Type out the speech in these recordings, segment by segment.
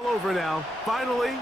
All over now. Finally.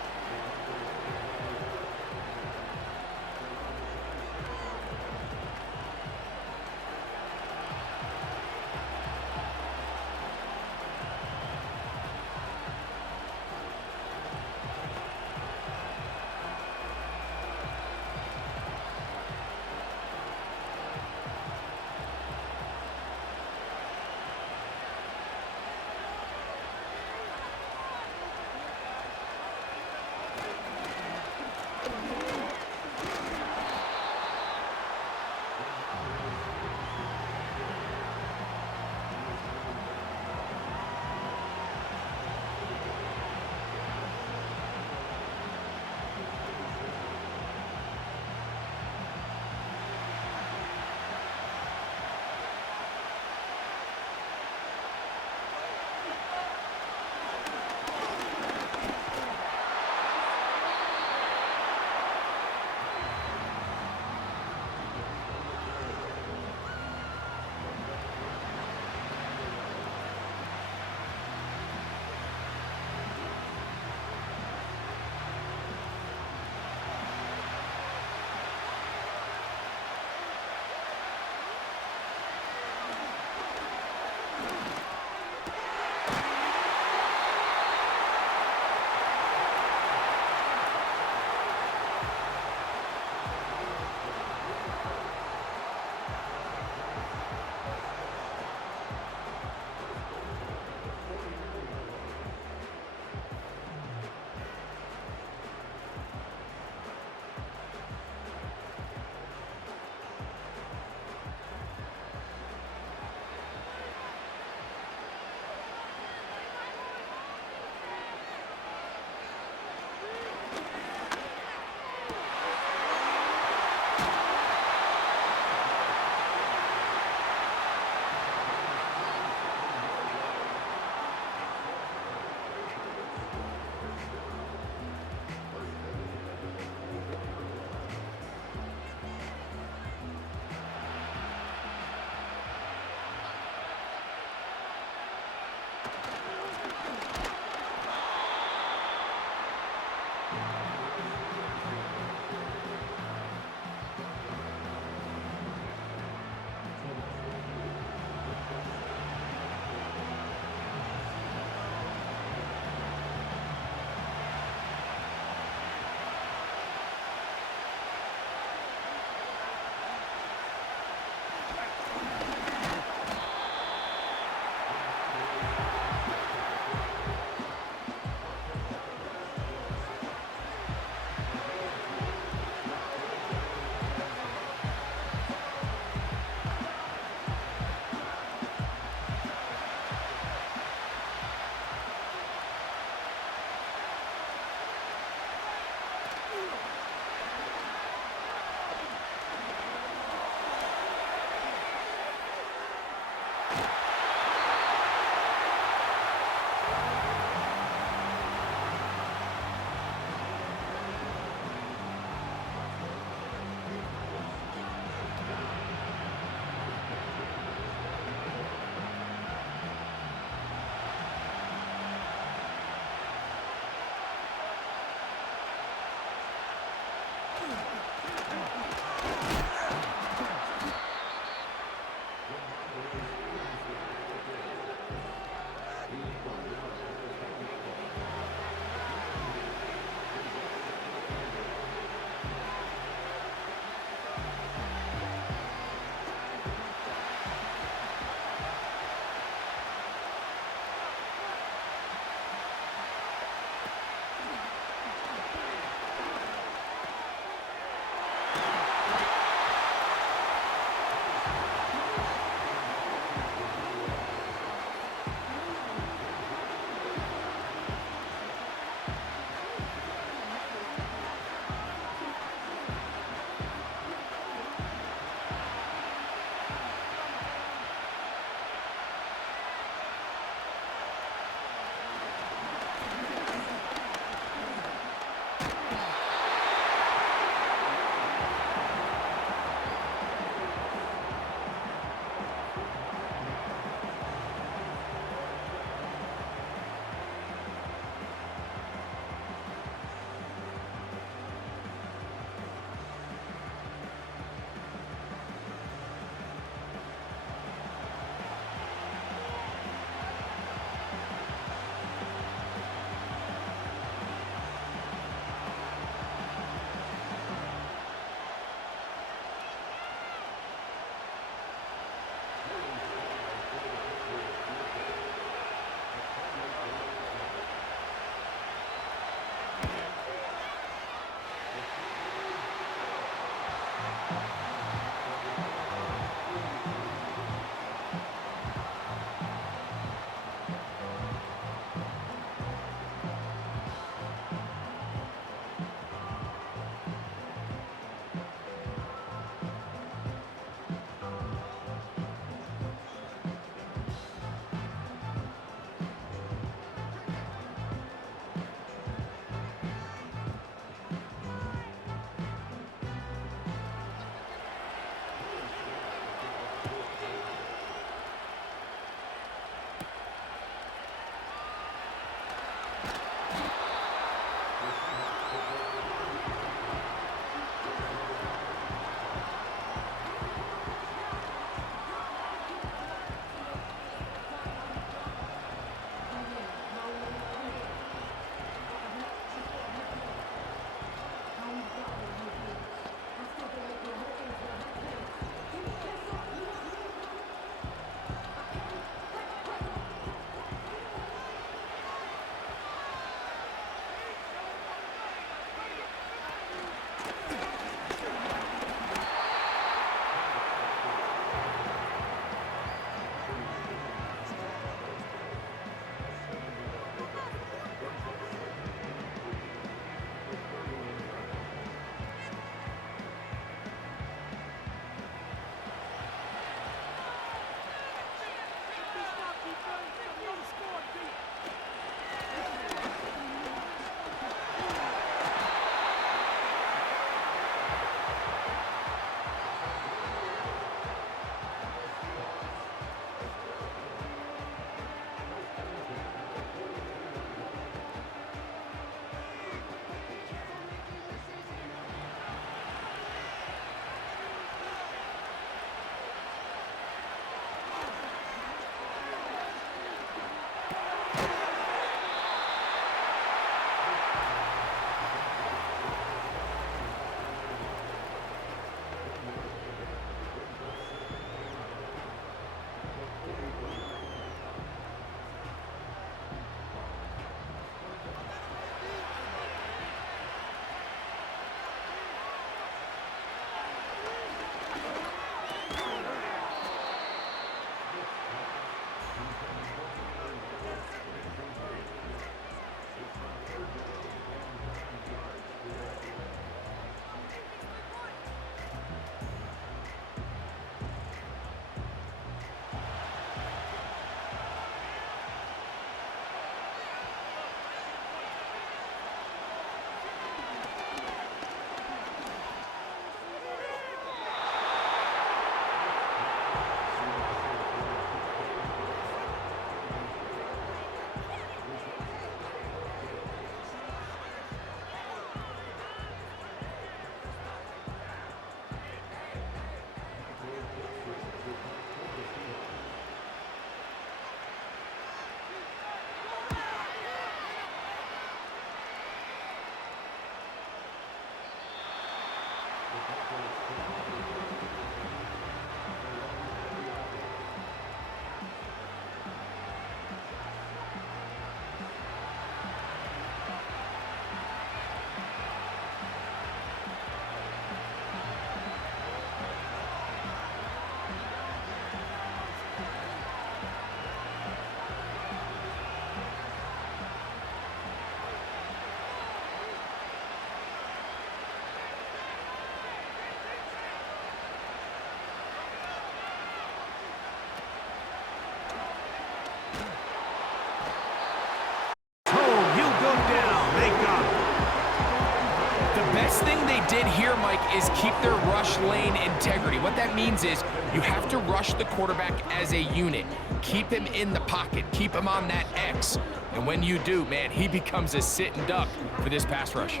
biggest thing they did here, Mike, is keep their rush lane integrity. What that means is you have to rush the quarterback as a unit. Keep him in the pocket. Keep him on that X. And when you do, man, he becomes a sitting duck for this pass rush.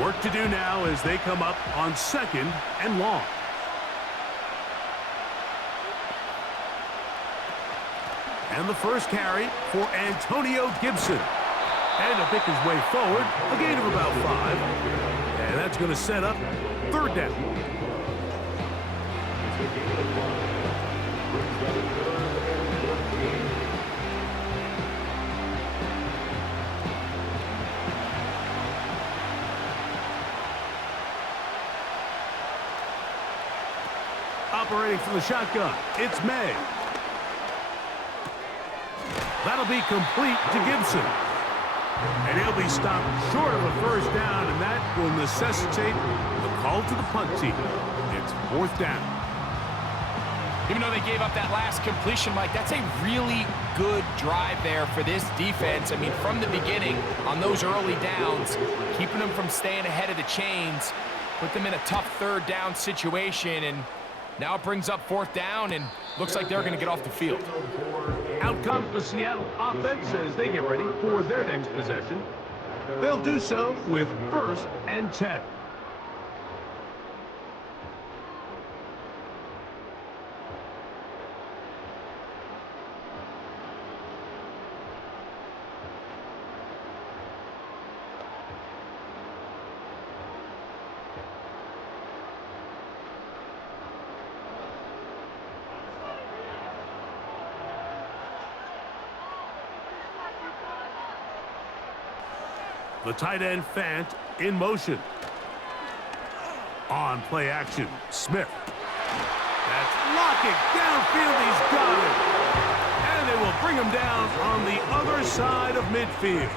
Work to do now as they come up on 2nd and long. And the first carry for Antonio Gibson. And to pick his way forward, a gain of about 5. And that's going to set up 3rd down. Operating from the shotgun, it's May. That'll be complete to Gibson. And he'll be stopped short of a 1st down, and that will necessitate the call to the punt team. It's 4th down. Even though they gave up that last completion, Mike, that's a really good drive there for this defense. I mean, from the beginning, on those early downs, keeping them from staying ahead of the chains, put them in a tough 3rd down situation, and now it brings up 4th down, and looks like they're going to get off the field. Out comes the Seattle offense as they get ready for their next possession. They'll do so with 1st and 10. The tight end Fant in motion. On play action, Smith. That's locking downfield. He's got it. And they will bring him down on the other side of midfield.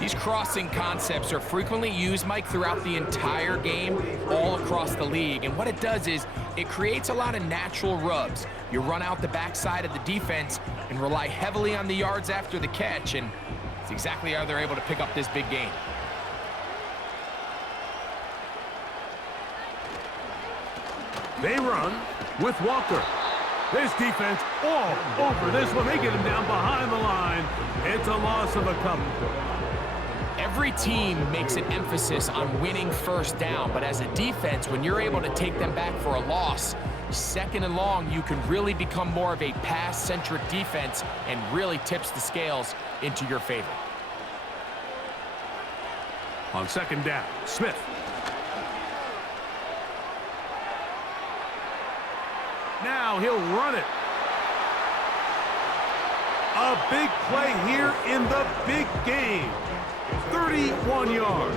These crossing concepts are frequently used, Mike, throughout the entire game, all across the league. And what it does is it creates a lot of natural rubs. You run out the backside of the defense and rely heavily on the yards after the catch, and it's exactly how they're able to pick up this big gain. They run with Walker. This defense all over this one. They get him down behind the line. It's a loss of a couple. Every team makes an emphasis on winning 1st down, but as a defense, when you're able to take them back for a loss, 2nd and long, you can really become more of a pass-centric defense and really tips the scales into your favor. On 2nd down, Smith. Now he'll run it. A big play here in the big game. 31 yards.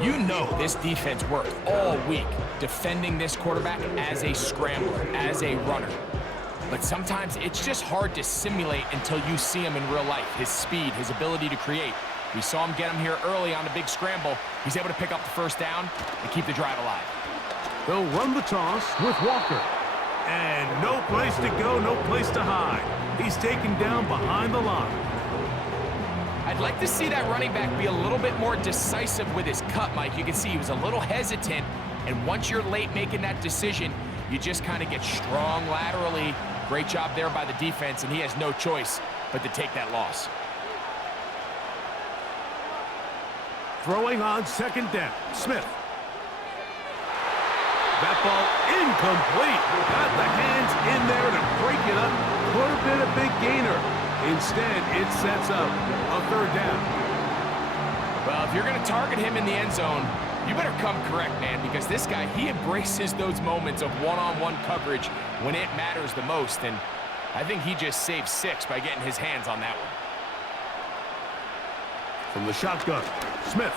You know this defense worked all week defending this quarterback as a scrambler, as a runner. But sometimes it's just hard to simulate until you see him in real life. His speed, his ability to create. We saw him get him here early on the big scramble. He's able to pick up the 1st down and keep the drive alive. They'll run the toss with Walker. And no place to go, no place to hide. He's taken down behind the line. I'd like to see that running back be a little bit more decisive with his cut, Mike. You can see he was a little hesitant, and once you're late making that decision, you just kind of get strong laterally. Great job there by the defense, and he has no choice but to take that loss. Throwing on 2nd down, Smith. That ball incomplete. Got the hands in there to break it up. Could have been a big gainer. Instead, it sets up a 3rd down. Well, if you're going to target him in the end zone, you better come correct, man, because this guy, he embraces those moments of one-on-one coverage when it matters the most, and I think he just saved 6 by getting his hands on that one. From the shotgun, Smith.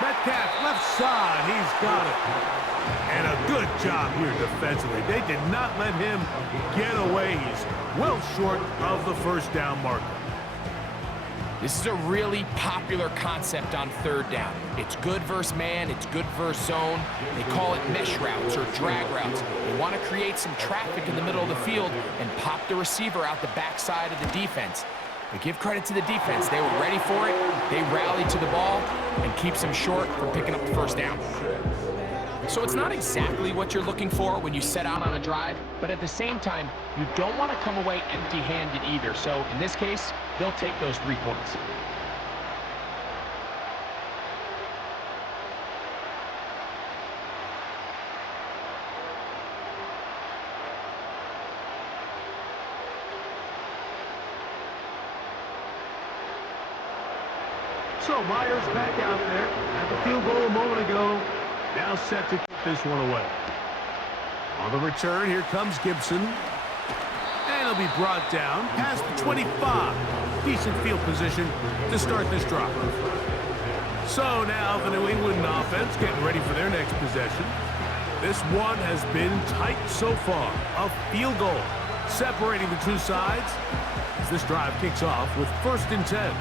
Metcalf, left side, he's got it. And a good job here defensively. They did not let him get away. He's well short of the first down marker. This is a really popular concept on third down. It's good versus man, it's good versus zone. They call it mesh routes or drag routes. They want to create some traffic in the middle of the field and pop the receiver out the backside of the defense. But give credit to the defense. They were ready for it. They rallied to the ball and keeps them short from picking up the first down. So it's not exactly what you're looking for when you set out on a drive, but at the same time, you don't want to come away empty-handed either. So in this case, they'll take those 3 points. So Myers back out there at the field goal a moment ago. Now set to kick this one away. On the return, here comes Gibson. And he'll be brought down past the 25. Decent field position to start this drive. So now the New England offense getting ready for their next possession. This one has been tight so far. A field goal separating the two sides as this drive kicks off with 1st and 10.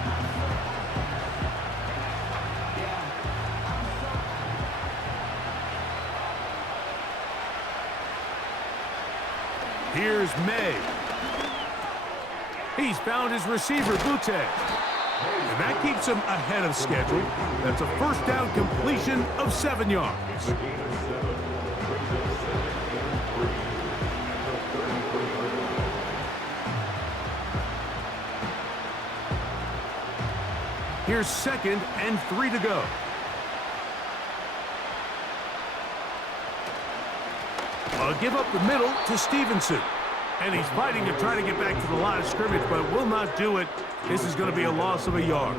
Here's May. He's found his receiver, Butte. And that keeps him ahead of schedule. That's a first down completion of 7 yards. Here's 2nd and 3 to go. Give up the middle to Stevenson. And he's fighting to try to get back to the line of scrimmage, but will not do it. This is going to be a loss of a yard.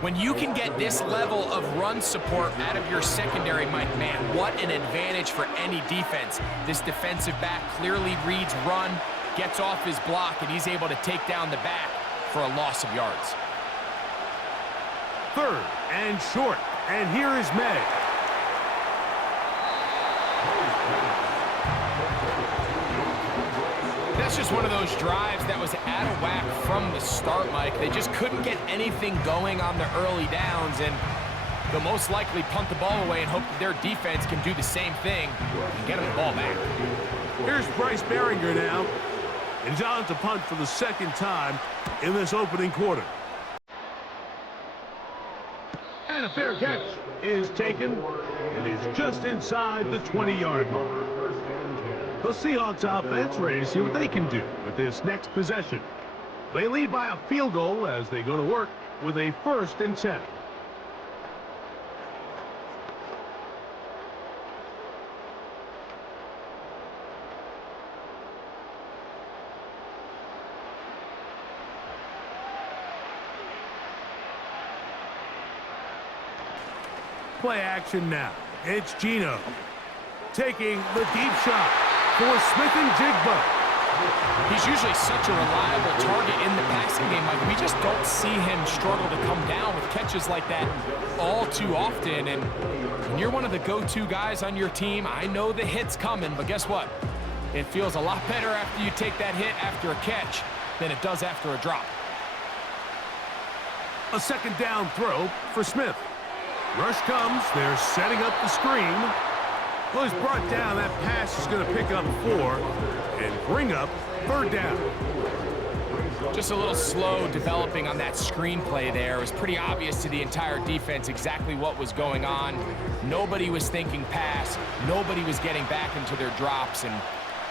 When you can get this level of run support out of your secondary, Mike, man, what an advantage for any defense. This defensive back clearly reads run, gets off his block, and he's able to take down the back for a loss of yards. 3rd and short. And here is May. That's just one of those drives that was out of whack from the start, Mike. They just couldn't get anything going on the early downs, and they'll most likely punt the ball away and hope that their defense can do the same thing and get them the ball back. Here's Bryce Behringer now. And John to punt for the 2nd time in this opening quarter. And a fair catch is taken. It is just inside the 20-yard mark. The Seahawks offense ready to see what they can do with this next possession. They lead by a field goal as they go to work with a 1st and 10. Play action now. It's Geno taking the deep shot for Smith and Jigba. He's usually such a reliable target in the passing game. Like, we just don't see him struggle to come down with catches like that all too often. And when you're one of the go-to guys on your team, I know the hit's coming, but guess what? It feels a lot better after you take that hit after a catch than it does after a drop. A 2nd down throw for Smith. Rush comes. They're setting up the screen. Well, he's brought down. That pass is going to pick up 4 and bring up 3rd down. Just a little slow developing on that screenplay there. It was pretty obvious to the entire defense exactly what was going on. Nobody was thinking pass. Nobody was getting back into their drops, and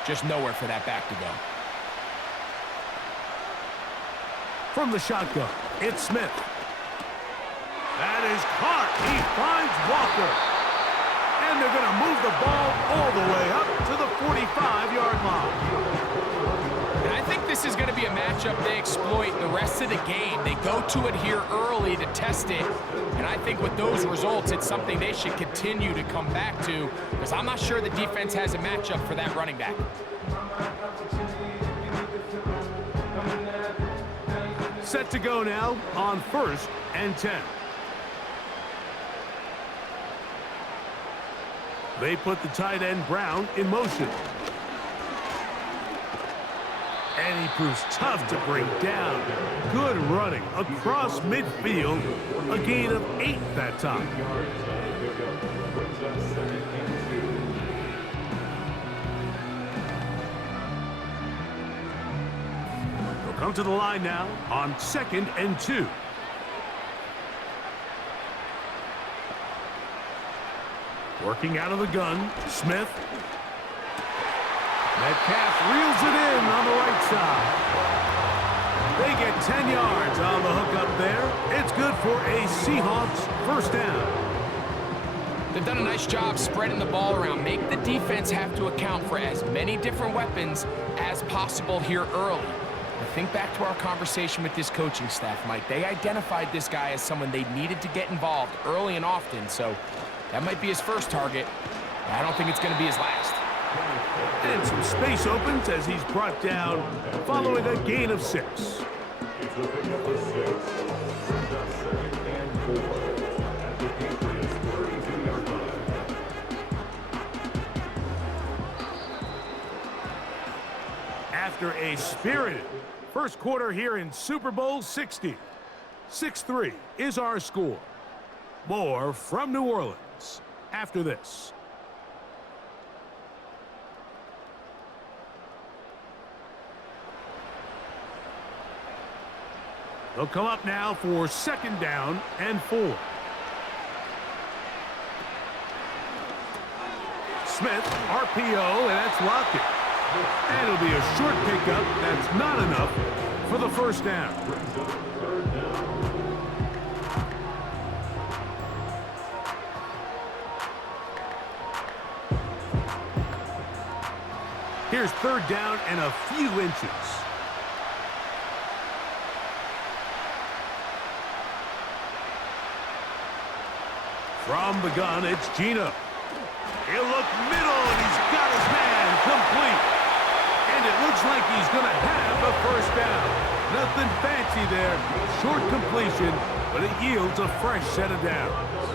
just nowhere for that back to go. From the shotgun, it's Smith. That is caught. He finds Walker. And they're going to move the ball all the way up to the 45-yard line. And I think this is going to be a matchup they exploit the rest of the game. They go to it here early to test it. And I think with those results, it's something they should continue to come back to, because I'm not sure the defense has a matchup for that running back. Set to go now on 1st and 10. They put the tight end Brown in motion. And he proves tough to bring down. Good running across midfield. A gain of 8 that time. They'll come to the line now on 2nd and 2. Working out of the gun, Smith. Metcalf reels it in on the right side. They get 10 yards on the hook up there. It's good for a Seahawks first down. They've done a nice job spreading the ball around. Make the defense have to account for as many different weapons as possible here early. But think back to our conversation with this coaching staff, Mike. They identified this guy as someone they needed to get involved early and often, so that might be his first target. I don't think it's going to be his last. And some space opens as he's brought down following a gain of 6. After a spirited first quarter here in Super Bowl 60, 6-3 is our score. More from New Orleans after this. They'll come up now for 2nd down and 4. Smith, RPO, and that's Lockett. And it'll be a short pickup. That's not enough for the first down. Here's 3rd down and a few inches. From the gun, it's Geno. He'll look middle, and he's got his man complete. And it looks like he's going to have a first down. Nothing fancy there. Short completion, but it yields a fresh set of downs.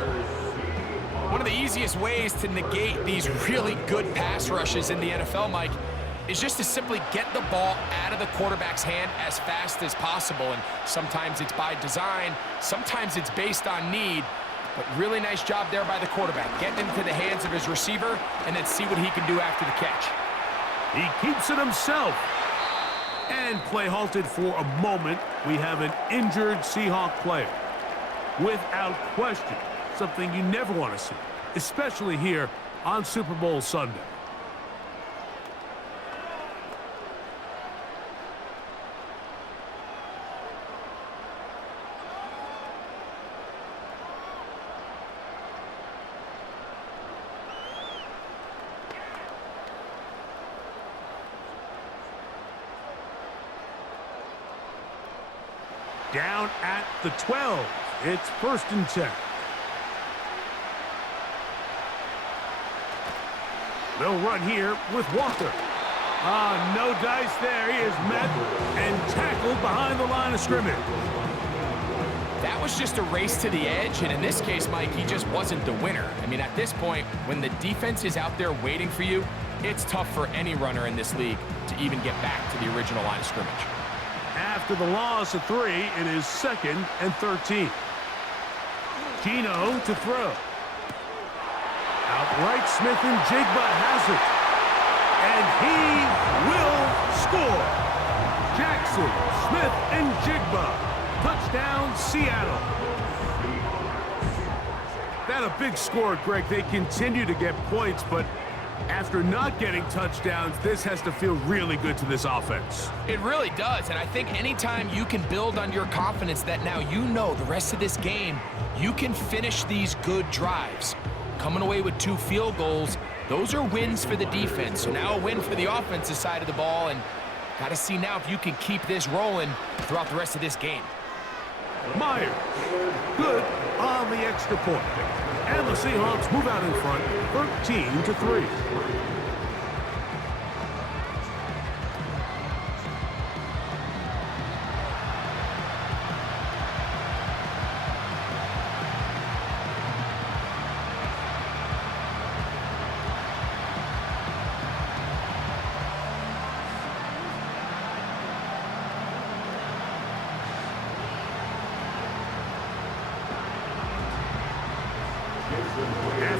One of the easiest ways to negate these really good pass rushes in the NFL, Mike, is just to simply get the ball out of the quarterback's hand as fast as possible. And sometimes it's by design, sometimes it's based on need. But really nice job there by the quarterback. Getting into the hands of his receiver and then see what he can do after the catch. He keeps it himself. And play halted for a moment. We have an injured Seahawk player. Without question, something you never want to see, especially here on Super Bowl Sunday. Down at the 12. It's 1st and 10. They'll run here with Walker. No dice there. He is met and tackled behind the line of scrimmage. That was just a race to the edge, and in this case, Mike, he just wasn't the winner. I mean, at this point, when the defense is out there waiting for you, it's tough for any runner in this league to even get back to the original line of scrimmage. After the loss of 3, it is 2nd and 13. Geno to throw. Outright, Smith and Jigba has it. And he will score. Jackson, Smith, and Jigba. Touchdown, Seattle. That a big score, Greg. They continue to get points, but after not getting touchdowns, this has to feel really good to this offense. It really does, and I think anytime you can build on your confidence that now you know the rest of this game, you can finish these good drives. Coming away with 2 field goals, those are wins for the defense. So now a win for the offensive side of the ball, and got to see now if you can keep this rolling throughout the rest of this game. Myers, good on the extra point. And the Seahawks move out in front, 13-3.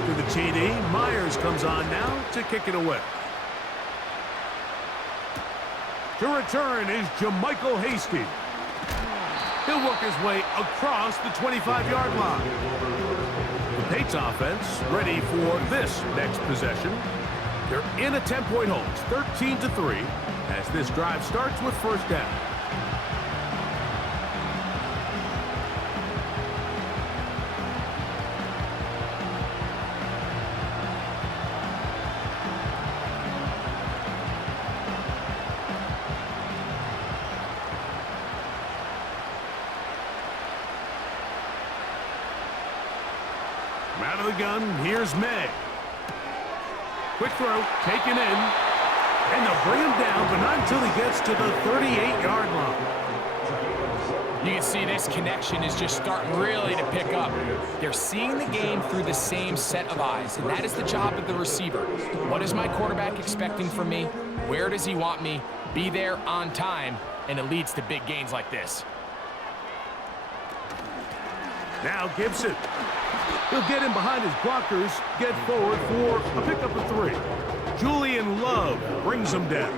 after the TD. Myers comes on now to kick it away. To return is Jermichael Hasty. He'll work his way across the 25-yard line. The Pates offense ready for this next possession. They're in a 10-point hole. It's 13-3 as this drive starts with first down. Out of the gun, here's May. Quick throw, taken in, and they'll bring him down, but not until he gets to the 38-yard line. You can see this connection is just starting really to pick up. They're seeing the game through the same set of eyes, and that is the job of the receiver. What is my quarterback expecting from me? Where does he want me? Be there on time, and it leads to big gains like this. Now Gibson. He'll get in behind his blockers, get forward for a pickup of 3. Julian Love brings him down.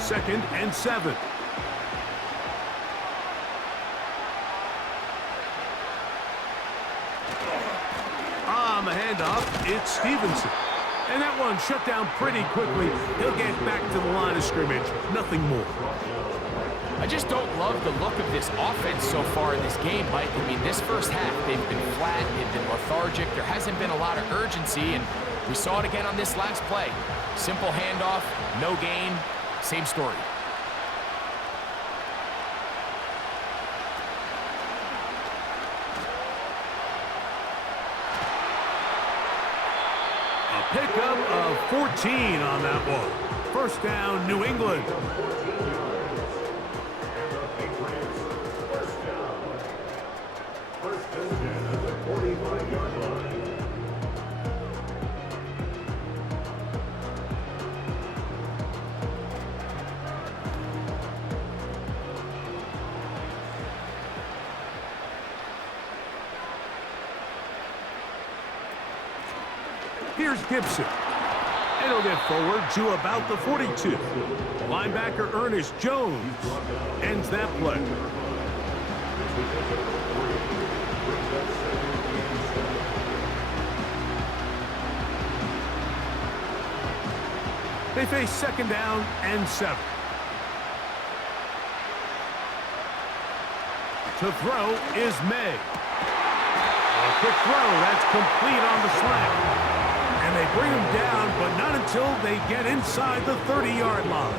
Second and 7. On the handoff, it's Stevenson. And that one shut down pretty quickly. He'll get back to the line of scrimmage. Nothing more. I just don't love the look of this offense so far in this game, Mike. I mean, this first half, they've been flat, they've been lethargic. There hasn't been a lot of urgency, and we saw it again on this last play. Simple handoff, no gain, same story. Pickup of 14 on that one. First down, New England. Here's Gibson. And he'll get forward to about the 42. Linebacker Ernest Jones ends that play. They face second down and 7. To throw is May. A quick throw, that's complete on the slant. And they bring him down, but not until they get inside the 30-yard line.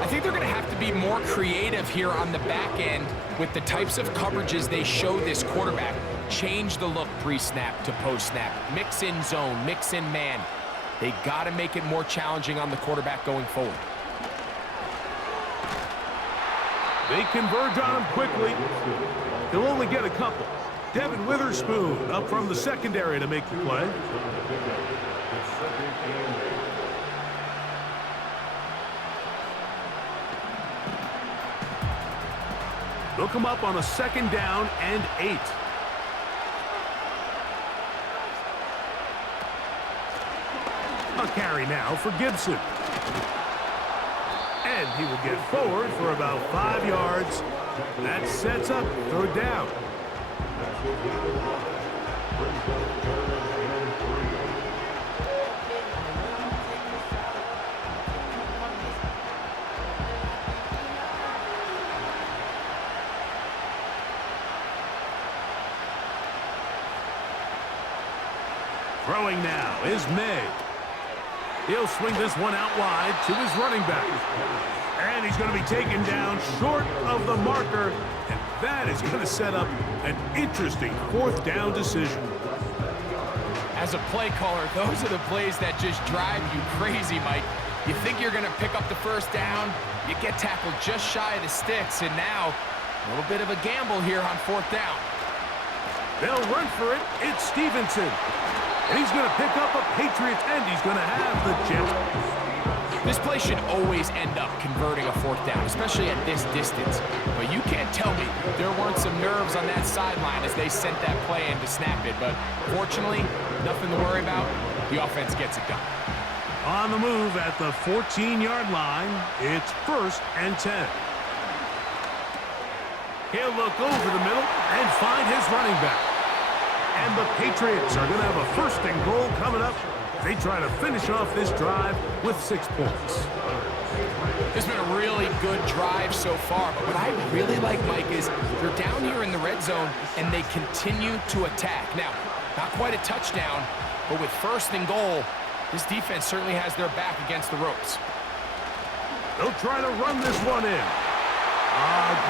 I think they're going to have to be more creative here on the back end with the types of coverages they show this quarterback. Change the look pre-snap to post-snap. Mix in zone, mix in man. They got to make it more challenging on the quarterback going forward. They converge on him quickly. He'll only get a couple. Devin Witherspoon up from the secondary to make the play. They'll come up on a second down and 8. A carry now for Gibson. And he will get forward for about 5 yards. That sets up third down. Throwing now is May. He'll swing this one out wide to his running back. And he's going to be taken down short of the marker. And that is going to set up an interesting fourth down decision. As a play caller, those are the plays that just drive you crazy, Mike. You think you're going to pick up the first down, you get tackled just shy of the sticks, and now a little bit of a gamble here on fourth down. They'll run for it. It's Stevenson. And he's going to pick up a Patriots end. He's going to have the chip. This play should always end up converting a fourth down, especially at this distance. But you can't tell me there weren't some nerves on that sideline as they sent that play in to snap it. But fortunately, nothing to worry about. The offense gets it done. On the move at the 14-yard line, it's 1st and 10. He'll look over the middle and find his running back. And the Patriots are going to have a 1st and goal coming up. They try to finish off this drive with 6 points. It's been a really good drive so far, but what I really like, Mike, is they're down here in the red zone and they continue to attack. Now, not quite a touchdown, but with 1st and goal, this defense certainly has their back against the ropes. They'll try to run this one in.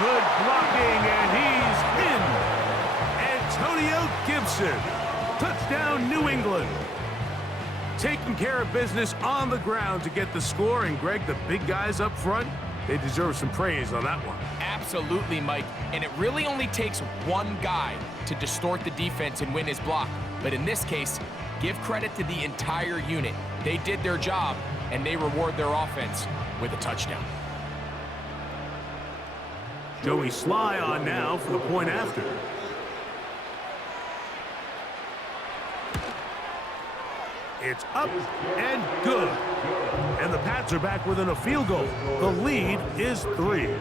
Good blocking, and he's in. Antonio Gibson. Touchdown, New England. Taking care of business on the ground to get the score. And, Greg, the big guys up front, they deserve some praise on that one. Absolutely, Mike. And it really only takes one guy to distort the defense and win his block. But in this case, give credit to the entire unit. They did their job, and they reward their offense with a touchdown. Joey Sly on now for the point after. It's up and good. And the Pats are back within a field goal. The lead is 3.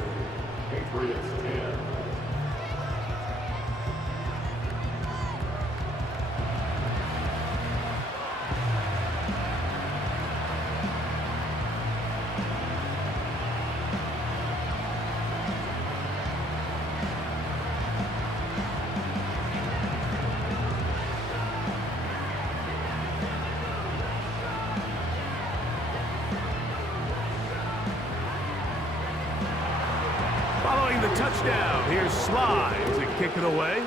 Following the touchdown, here's Sly to kick it away.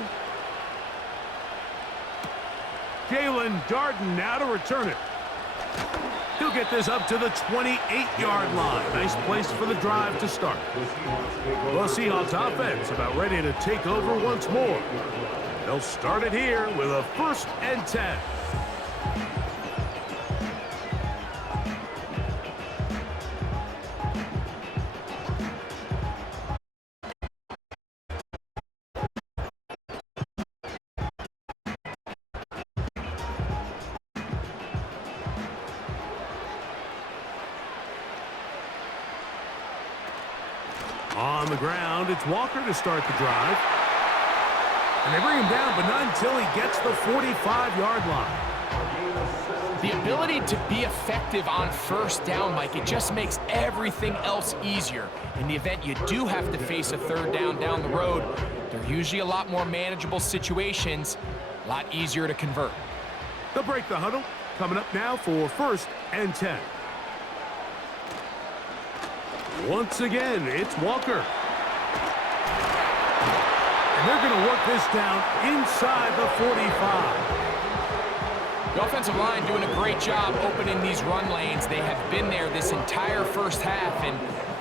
Jalen Darden now to return it. He'll get this up to the 28-yard line. Nice place for the drive to start. Well, Seahawks offense about ready to take over once more. They'll start it here with a 1st and 10. On the ground, it's Walker to start the drive. And they bring him down, but not until he gets the 45-yard line. The ability to be effective on 1st down, Mike, it just makes everything else easier. In the event you do have to face a 3rd down the road, they're usually a lot more manageable situations, a lot easier to convert. They'll break the huddle. Coming up now for 1st and 10. Once again, it's Walker. And they're going to work this down inside the 45. The offensive line doing a great job opening these run lanes. They have been there this entire 1st half, and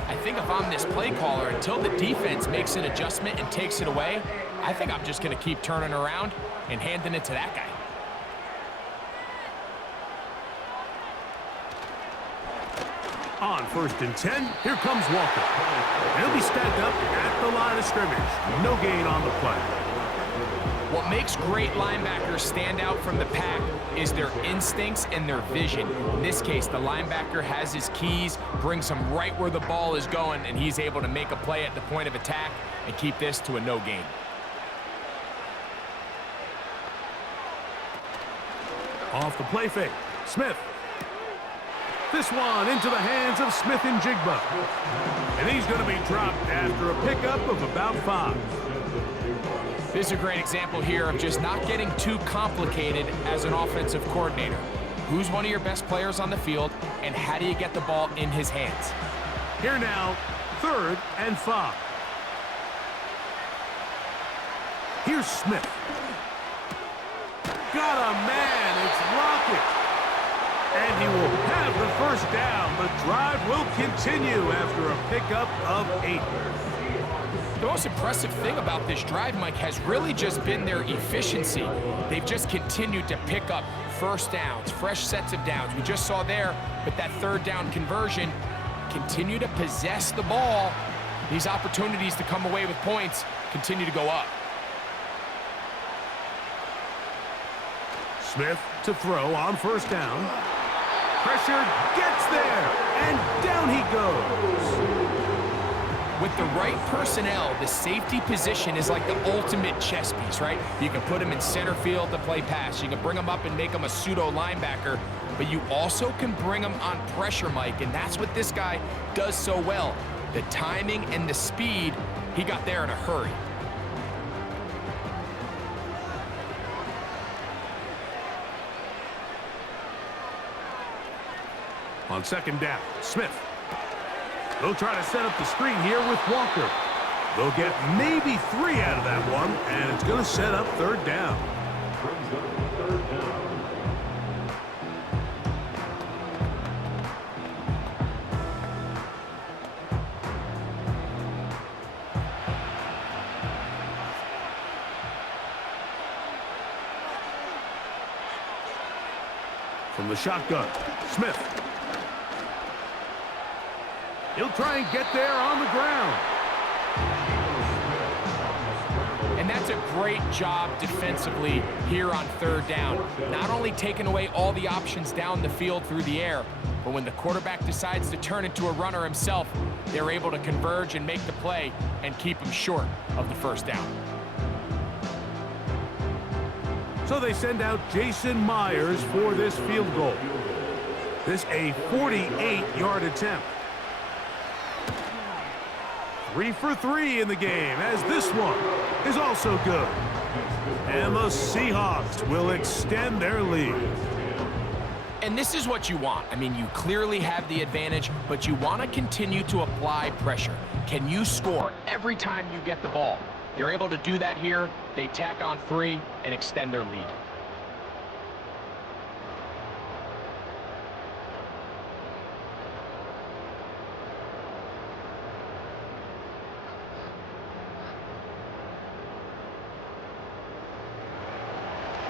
I think if I'm this play caller, until the defense makes an adjustment and takes it away, I think I'm just going to keep turning around and handing it to that guy. On 1st and 10, here comes Walker. And he'll be stacked up at the line of scrimmage. No gain on the play. What makes great linebackers stand out from the pack is their instincts and their vision. In this case, the linebacker has his keys, brings him right where the ball is going, and he's able to make a play at the point of attack and keep this to a no gain. Off the play fake, Smith. This one into the hands of Smith and Jigba. And he's going to be dropped after a pickup of about 5. This is a great example here of just not getting too complicated as an offensive coordinator. Who's one of your best players on the field, and how do you get the ball in his hands? Here now, 3rd and 5. Here's Smith. Got a man, it's Lockett. And he will have the 1st down. The drive will continue after a pickup of 8. The most impressive thing about this drive, Mike, has really just been their efficiency. They've just continued to pick up first downs, fresh sets of downs. We just saw there with that third down conversion, continue to possess the ball. These opportunities to come away with points continue to go up. Smith to throw on first down. Pressure gets there, and down he goes. With the right personnel, the safety position is like the ultimate chess piece, right? You can put him in center field to play pass. You can bring him up and make him a pseudo linebacker, but you also can bring him on pressure, Mike, and that's what this guy does so well. The timing and the speed, he got there in a hurry. On second down, Smith. They'll try to set up the screen here with Walker. They'll get maybe 3 out of that one, and it's going to set up third down. From the shotgun, Smith. He'll try and get there on the ground. And that's a great job defensively here on third down. Not only taking away all the options down the field through the air, but when the quarterback decides to turn into a runner himself, they're able to converge and make the play and keep him short of the first down. So they send out Jason Myers for this field goal. This a 48-yard attempt. 3 for 3 in the game, as this one is also good. And the Seahawks will extend their lead. And this is what you want. I mean, you clearly have the advantage, but you want to continue to apply pressure. Can you score every time you get the ball? They're able to do that here. They tack on 3 and extend their lead.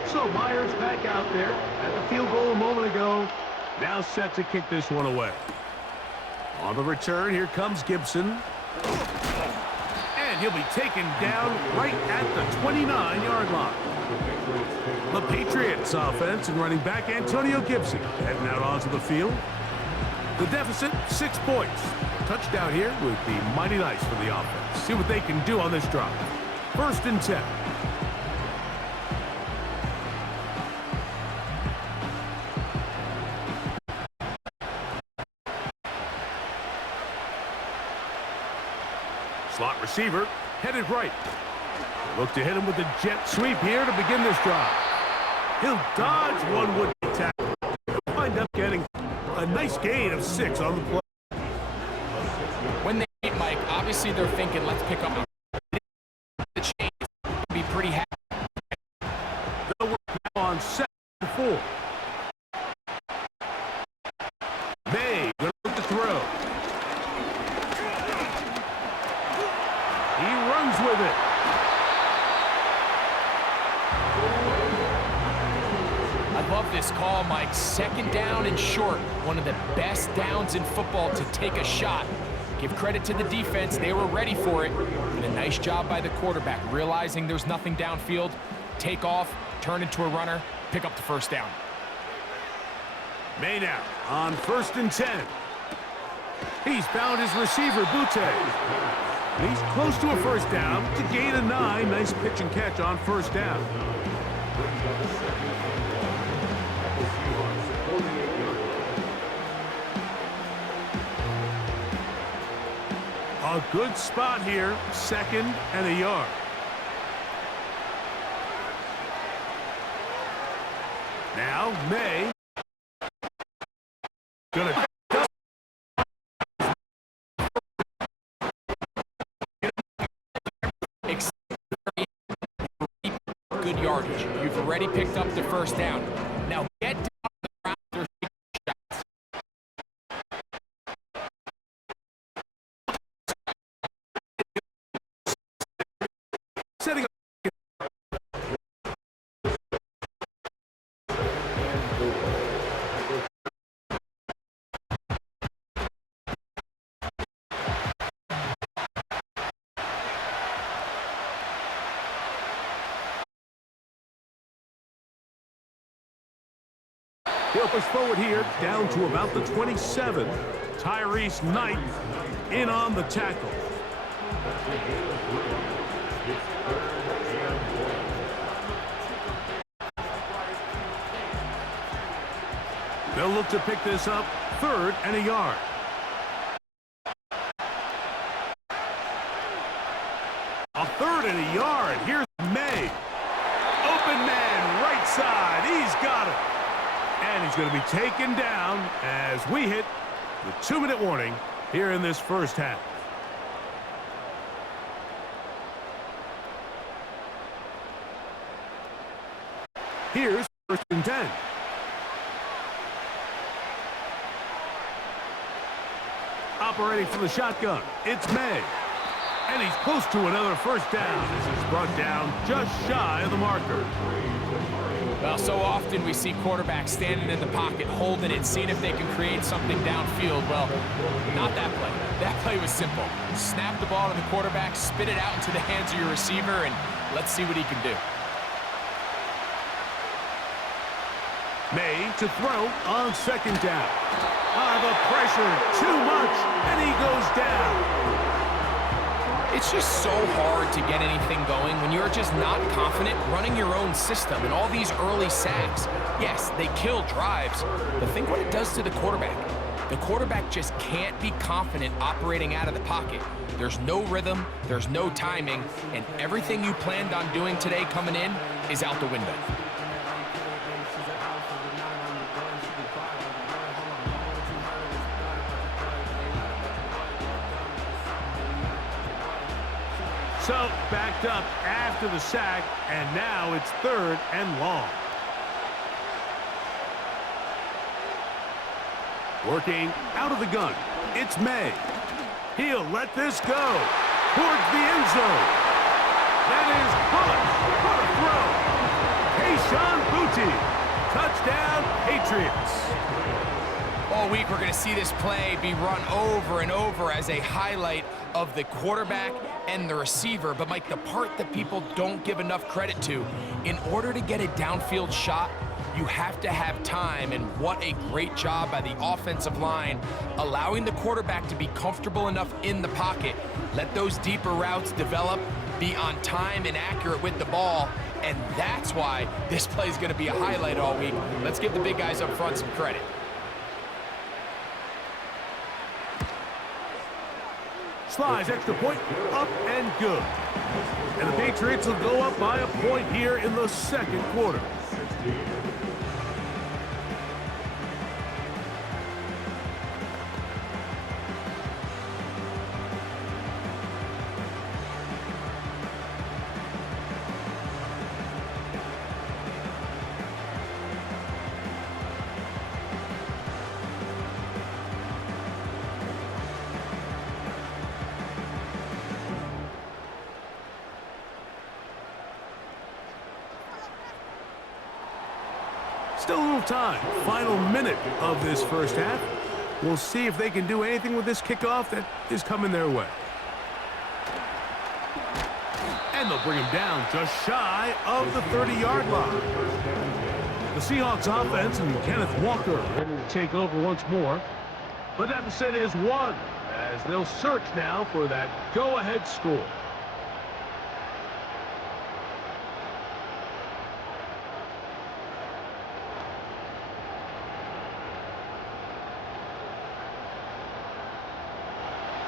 So Myers back out there at the field goal a moment ago. Now set to kick this one away. On the return, here comes Gibson. And he'll be taken down right at the 29-yard line. The Patriots offense and running back Antonio Gibson heading out onto the field. The deficit, 6 points. Touchdown here would be mighty nice for the offense. See what they can do on this drive. 1st and 10. Slot receiver, headed right. Look to hit him with a jet sweep here to begin this drive. He'll dodge one would-be tackle. He'll wind up getting a nice gain of 6 on the play. When they hit Mike, obviously they're thinking, let's pick up the chains. Be pretty happy. They'll work now on 2nd and 4. May going to look to throw. He runs with it. I love this call, Mike. 2nd down and short. One of the best downs in football to take a shot. Give credit to the defense. They were ready for it. And a nice job by the quarterback, realizing there's nothing downfield. Take off, turn into a runner, pick up the first down. May now on 1st and 10. He's found his receiver, Butte. He's close to a first down to gain a 9. Nice pitch and catch on first down. A good spot here, 2nd and a yard. Now May gonna good yardage. You've already picked up the first down. Now get down the ground. There's shots. He'll push forward here, down to about the 27. Tyrese Knight in on the tackle. They'll look to pick this up, 3rd and a yard. A 3rd and a yard. Here's May. Open man, right side. He's got it. And he's going to be taken down as we hit the 2-minute warning here in this first half. Here's 1st and 10. Operating from the shotgun, it's May. And he's close to another first down. This is brought down just shy of the marker. Well, so often we see quarterbacks standing in the pocket, holding it, seeing if they can create something downfield. Well, not that play. That play was simple. Snap the ball to the quarterback, spit it out into the hands of your receiver, and let's see what he can do. May to throw on 2nd down. The pressure, too much, and he goes down. It's just so hard to get anything going when you're just not confident running your own system, and all these early sacks. Yes, they kill drives, but think what it does to the quarterback. The quarterback just can't be confident operating out of the pocket. There's no rhythm, there's no timing, and everything you planned on doing today coming in is out the window. So, backed up after the sack, and now it's 3rd and long. Working out of the gun, it's May. He'll let this go towards the end zone. That is Hunt. What a throw. Kayshon Boutte. Touchdown, Patriots. All week, we're going to see this play be run over and over as a highlight of the quarterback and the receiver. But, Mike, the part that people don't give enough credit to, in order to get a downfield shot, you have to have time, and what a great job by the offensive line, allowing the quarterback to be comfortable enough in the pocket, let those deeper routes develop, be on time and accurate with the ball, and that's why this play is going to be a highlight all week. Let's give the big guys up front some credit. Slides, extra point, up and good. And the Patriots will go up by a point here in the 2nd quarter. Still a little time. Final minute of this first half. We'll see if they can do anything with this kickoff that is coming their way. And they'll bring him down just shy of the 30-yard line. The Seahawks offense and Kenneth Walker ready to take over once more. But deficit is 1 as they'll search now for that go-ahead score.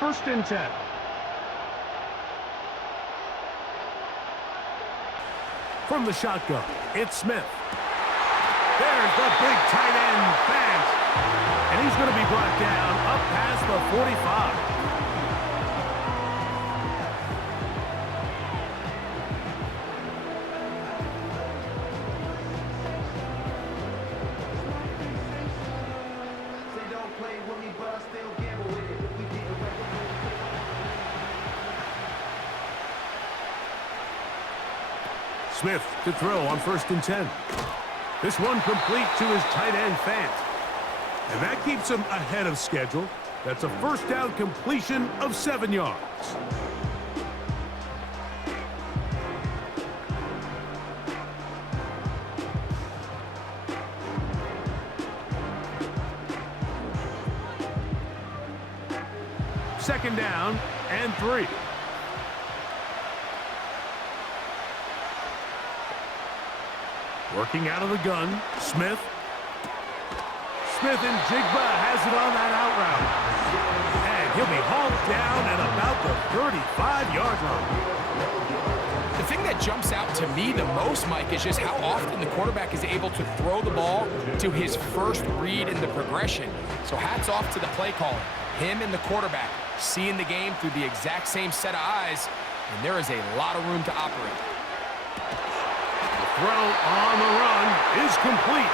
First and 10. From the shotgun, it's Smith. There's the big tight end, Fant. And he's going to be brought down up past the 45. Smith to throw on first and 10. This one complete to his tight end, Fant. And that keeps him ahead of schedule. That's a first down completion of 7 yards. Second down and 3. Working out of the gun, Smith. Smith and Jigba has it on that out route. And he'll be hauled down at about the 35-yard line. The thing that jumps out to me the most, Mike, is just how often the quarterback is able to throw the ball to his first read in the progression. So hats off to the play caller. Him and the quarterback seeing the game through the exact same set of eyes, and there is a lot of room to operate. Throw on the run is complete.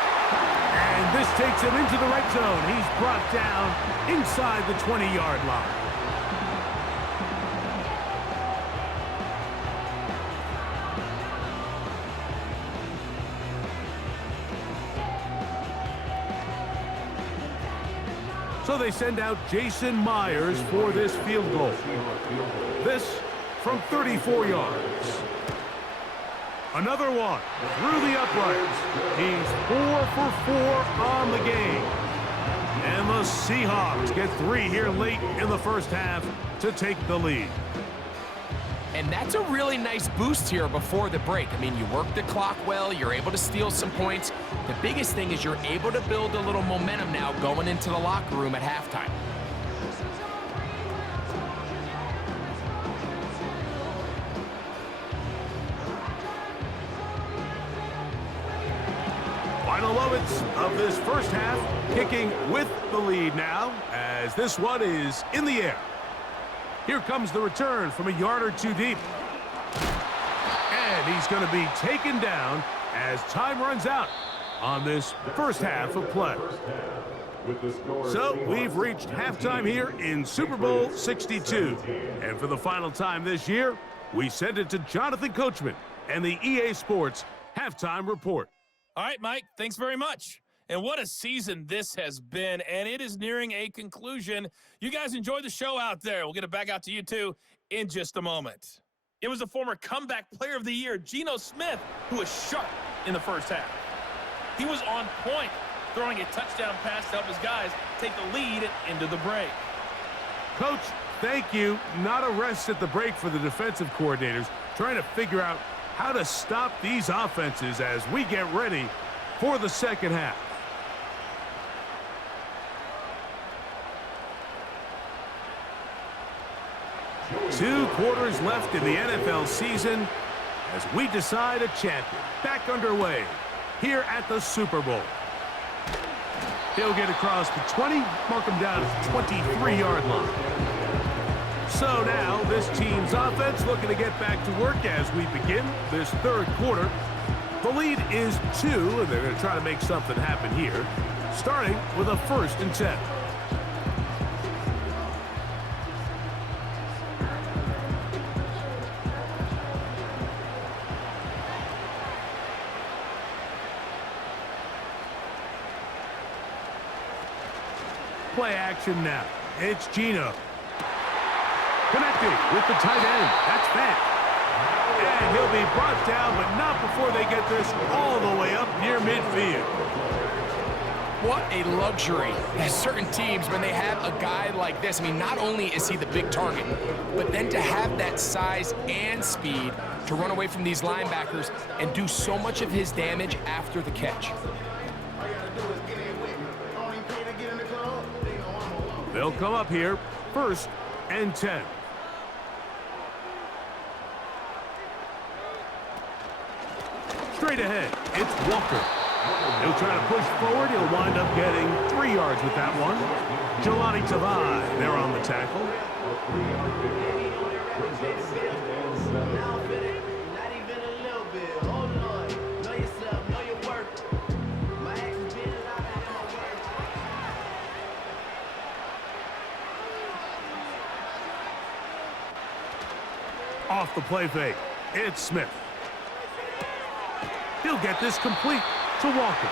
And this takes him into the red zone. He's brought down inside the 20-yard line. So they send out Jason Myers for this field goal. This from 34 yards. Another one through the uprights. He's 4 for 4 on the game. And the Seahawks get 3 here late in the first half to take the lead. And that's a really nice boost here before the break. I mean, you work the clock well, you're able to steal some points. The biggest thing is you're able to build a little momentum now going into the locker room at halftime. Final moments of this first half, kicking with the lead now, as this one is in the air. Here comes the return from a yard or two deep. And he's going to be taken down as time runs out on this first half of play. So we've reached halftime here in Super Bowl 62. And for the final time this year, we send it to Jonathan Coachman and the EA Sports Halftime Report. All right, Mike, thanks very much. And what a season this has been, and it is nearing a conclusion. You guys enjoy the show out there. We'll get it back out to you, too, in just a moment. It was the former comeback player of the year, Geno Smith, who was sharp in the first half. He was on point, throwing a touchdown pass to help his guys take the lead into the break. Coach, thank you. Not a rest at the break for the defensive coordinators, trying to figure out how to stop these offenses as we get ready for the second half. Two quarters left in the NFL season as we decide a champion. Back underway here at the Super Bowl. He'll get across the 20, mark him down at the 23-yard line. So now this team's offense looking to get back to work as we begin this third quarter. The lead is 2, and they're going to try to make something happen here, starting with a 1st and 10. Play action now. It's Geno. Connecting with the tight end. That's Fant. And he'll be brought down, but not before they get this all the way up near midfield. What a luxury. There's certain teams, when they have a guy like this, I mean, not only is he the big target, but then to have that size and speed to run away from these linebackers and do so much of his damage after the catch. They'll come up here, 1st and 10. Straight ahead, it's Walker. He'll try to push forward. He'll wind up getting 3 yards with that one. Jelani Tavai there on the tackle. Off the play fake, it's Smith. He'll get this complete to Walker.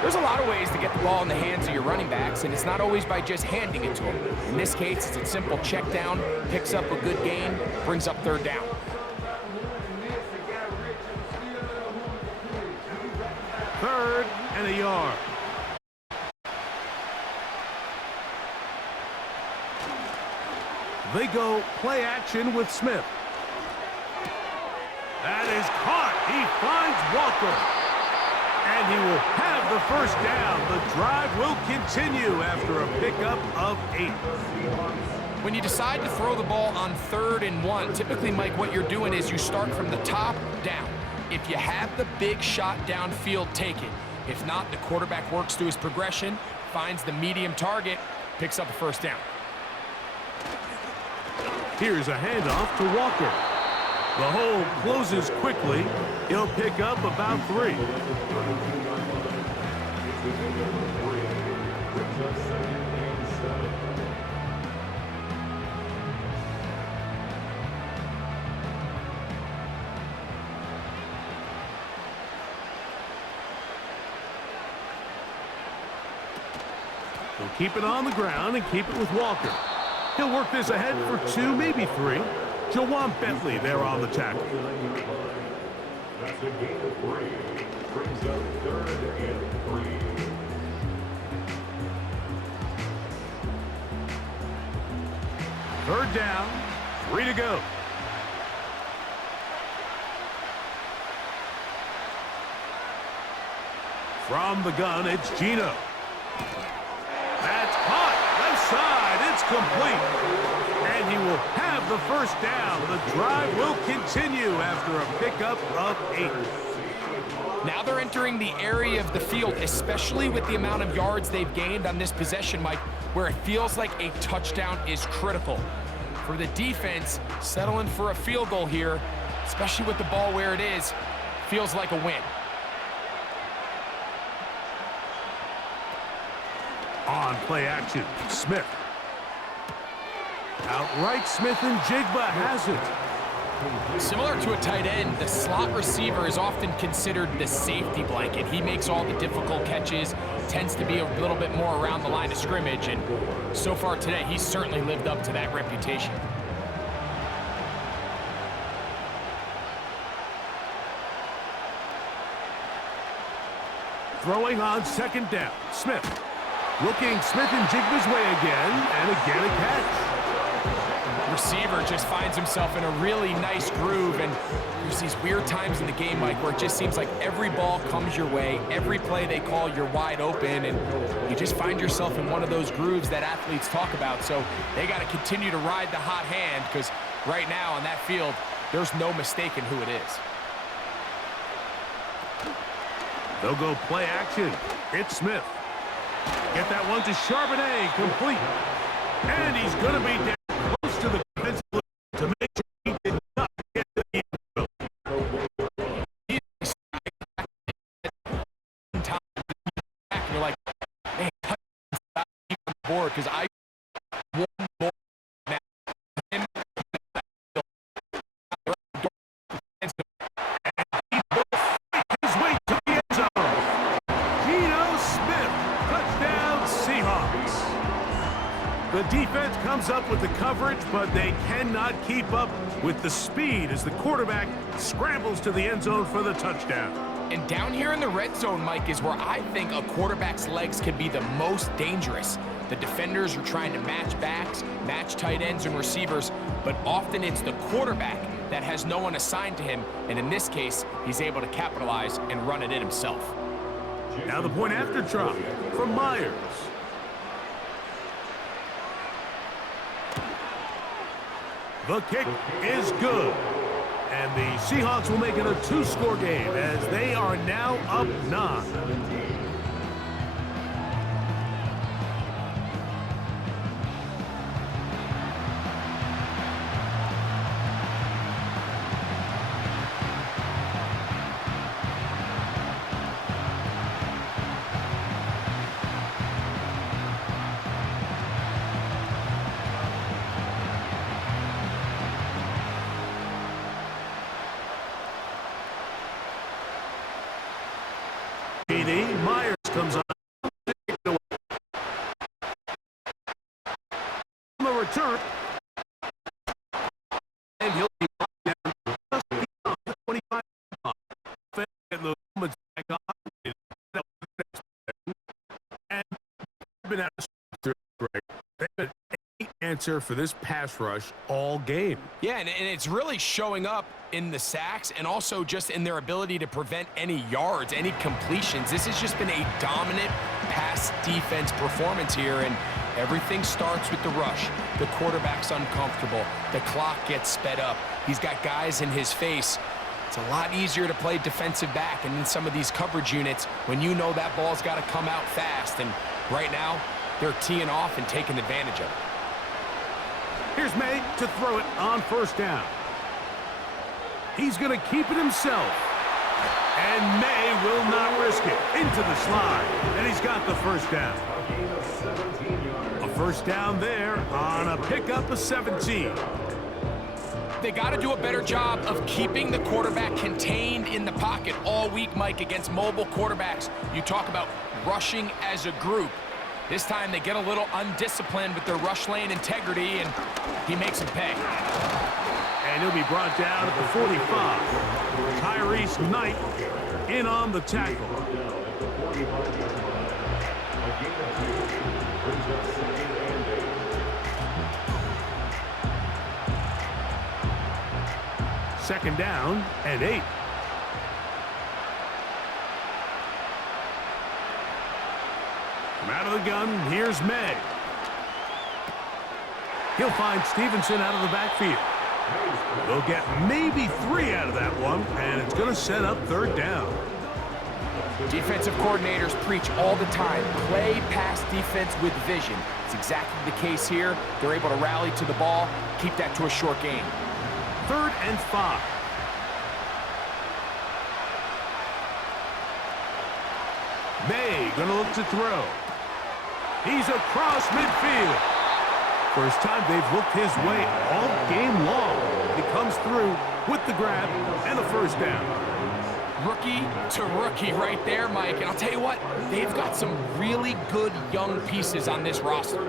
There's a lot of ways to get the ball in the hands of your running backs, and it's not always by just handing it to them. In this case, it's a simple check down, picks up a good gain, brings up 3rd down. Third and a yard. They go play action with Smith. That is caught. He finds Walker. And he will have the first down. The drive will continue after a pickup of 8. When you decide to throw the ball on 3rd and 1, typically, Mike, what you're doing is you start from the top down. If you have the big shot downfield, take it. If not, the quarterback works through his progression, finds the medium target, picks up a first down. Here's a handoff to Walker. The hole closes quickly. He'll pick up about 3. He'll keep it on the ground and keep it with Walker. He'll work this ahead for 2, maybe 3. Jawan Bentley there on the tackle. That's a gain of 3. Brings up 3rd and 3. Third down, 3 to go. From the gun, it's Gino. That's caught. Left side, it's complete. And he will have the first down. The drive will continue after a pickup of 8. Now they're entering the area of the field, especially with the amount of yards they've gained on this possession, Mike, where it feels like a touchdown is critical. For the defense, settling for a field goal here, especially with the ball where it is, feels like a win. On play action, Smith. Outright Smith and Jigba has it. Similar to a tight end, the slot receiver is often considered the safety blanket. He makes all the difficult catches, tends to be a little bit more around the line of scrimmage, and so far today, he's certainly lived up to that reputation. Throwing on 2nd down, Smith. Looking Smith and Jigba's way again, and again a catch. Receiver just finds himself in a really nice groove, and there's these weird times in the game, Mike, where it just seems like every ball comes your way, every play they call, you're wide open, and you just find yourself in one of those grooves that athletes talk about. So they got to continue to ride the hot hand, because right now on that field, there's no mistaking who it is. They'll go play action. It's Smith. Get that one to Charbonnet, complete. And he's going to be down close to the defensive line to make sure he did not get to the end zone. And you're like, hey, touch on the board, because I one more now. His way to the end zone. Geno Smith, touchdown Seahawks. The defense comes up with the coverage, but they cannot keep up with the speed as the quarterback scrambles to the end zone for the touchdown. And down here in the red zone, Mike, is where I think a quarterback's legs can be the most dangerous. The defenders are trying to match backs, match tight ends and receivers, but often it's the quarterback that has no one assigned to him, and in this case, he's able to capitalize and run it in himself. Now the point after try from Myers. The kick is good. And the Seahawks will make it a 2-score game as they are now up 9. Myers comes on the return, and he'll be down just beyond the 25 line. And the moments back on, and been out of break. They've been 8 and answer for this pass rush all game. Yeah, and it's really showing up in the sacks and also just in their ability to prevent any yards, any completions. This has just been a dominant pass defense performance here, and everything starts with the rush. The quarterback's uncomfortable. The clock gets sped up. He's got guys in his face. It's a lot easier to play defensive back, and in some of these coverage units, when you know that ball's got to come out fast, and right now, they're teeing off and taking advantage of it. Here's May to throw it on first down. He's going to keep it himself. And May will not risk it. Into the slide. And he's got the first down. A first down there on a pickup of 17. They got to do a better job of keeping the quarterback contained in the pocket all week, Mike, against mobile quarterbacks. You talk about rushing as a group. This time they get a little undisciplined with their rush lane integrity, and he makes them pay. And he'll be brought down at the 45. Tyrese Knight in on the tackle. Second down and 8. From out of the gun, here's May. He'll find Stevenson out of the backfield. They'll get maybe 3 out of that one, and it's going to set up third down. Defensive coordinators preach all the time, play pass defense with vision. It's exactly the case here. They're able to rally to the ball, keep that to a short game. 3rd and 5. May going to look to throw. He's across midfield. First time they've looked his way all game long. He comes through with the grab and a first down. Rookie to rookie right there, Mike. And I'll tell you what, they've got some really good young pieces on this roster.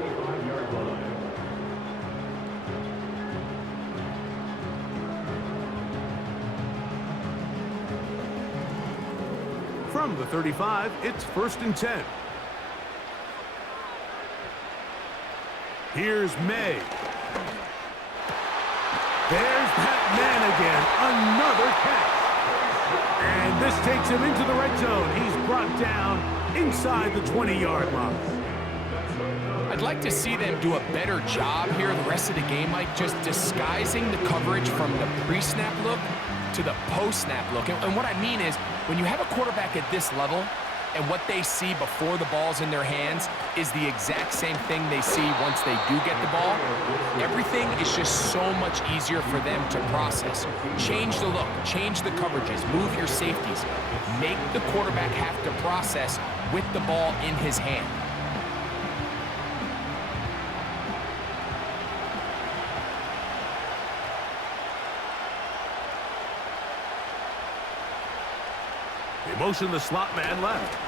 From the 35, it's 1st and 10. Here's May. There's that man again. Another catch. And this takes him into the red zone. He's brought down inside the 20-yard line. I'd like to see them do a better job here the rest of the game, Mike, just disguising the coverage from the pre-snap look to the post-snap look. And what I mean is, when you have a quarterback at this level, and what they see before the ball's in their hands is the exact same thing they see once they do get the ball, everything is just so much easier for them to process. Change the look, change the coverages, move your safeties. Make the quarterback have to process with the ball in his hand. They motion the slot man left.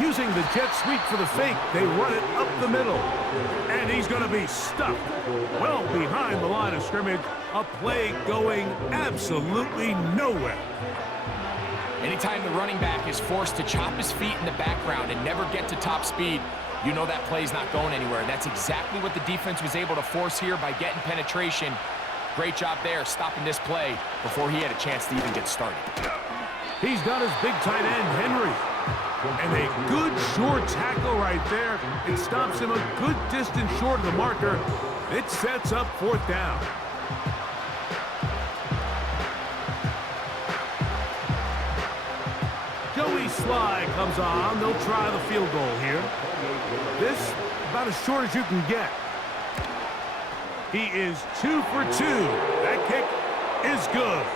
Using the jet sweep for the fake, they run it up the middle. And he's going to be stuck well behind the line of scrimmage. A play going absolutely nowhere. Anytime the running back is forced to chop his feet in the background and never get to top speed, you know that play's not going anywhere. That's exactly what the defense was able to force here by getting penetration. Great job there, stopping this play before he had a chance to even get started. He's got his big tight end, Henry. And a good short tackle right there. It stops him a good distance short of the marker. It sets up 4th down. Joey Sly comes on. They'll try the field goal here. This about as short as you can get. He is 2 for 2. That kick is good.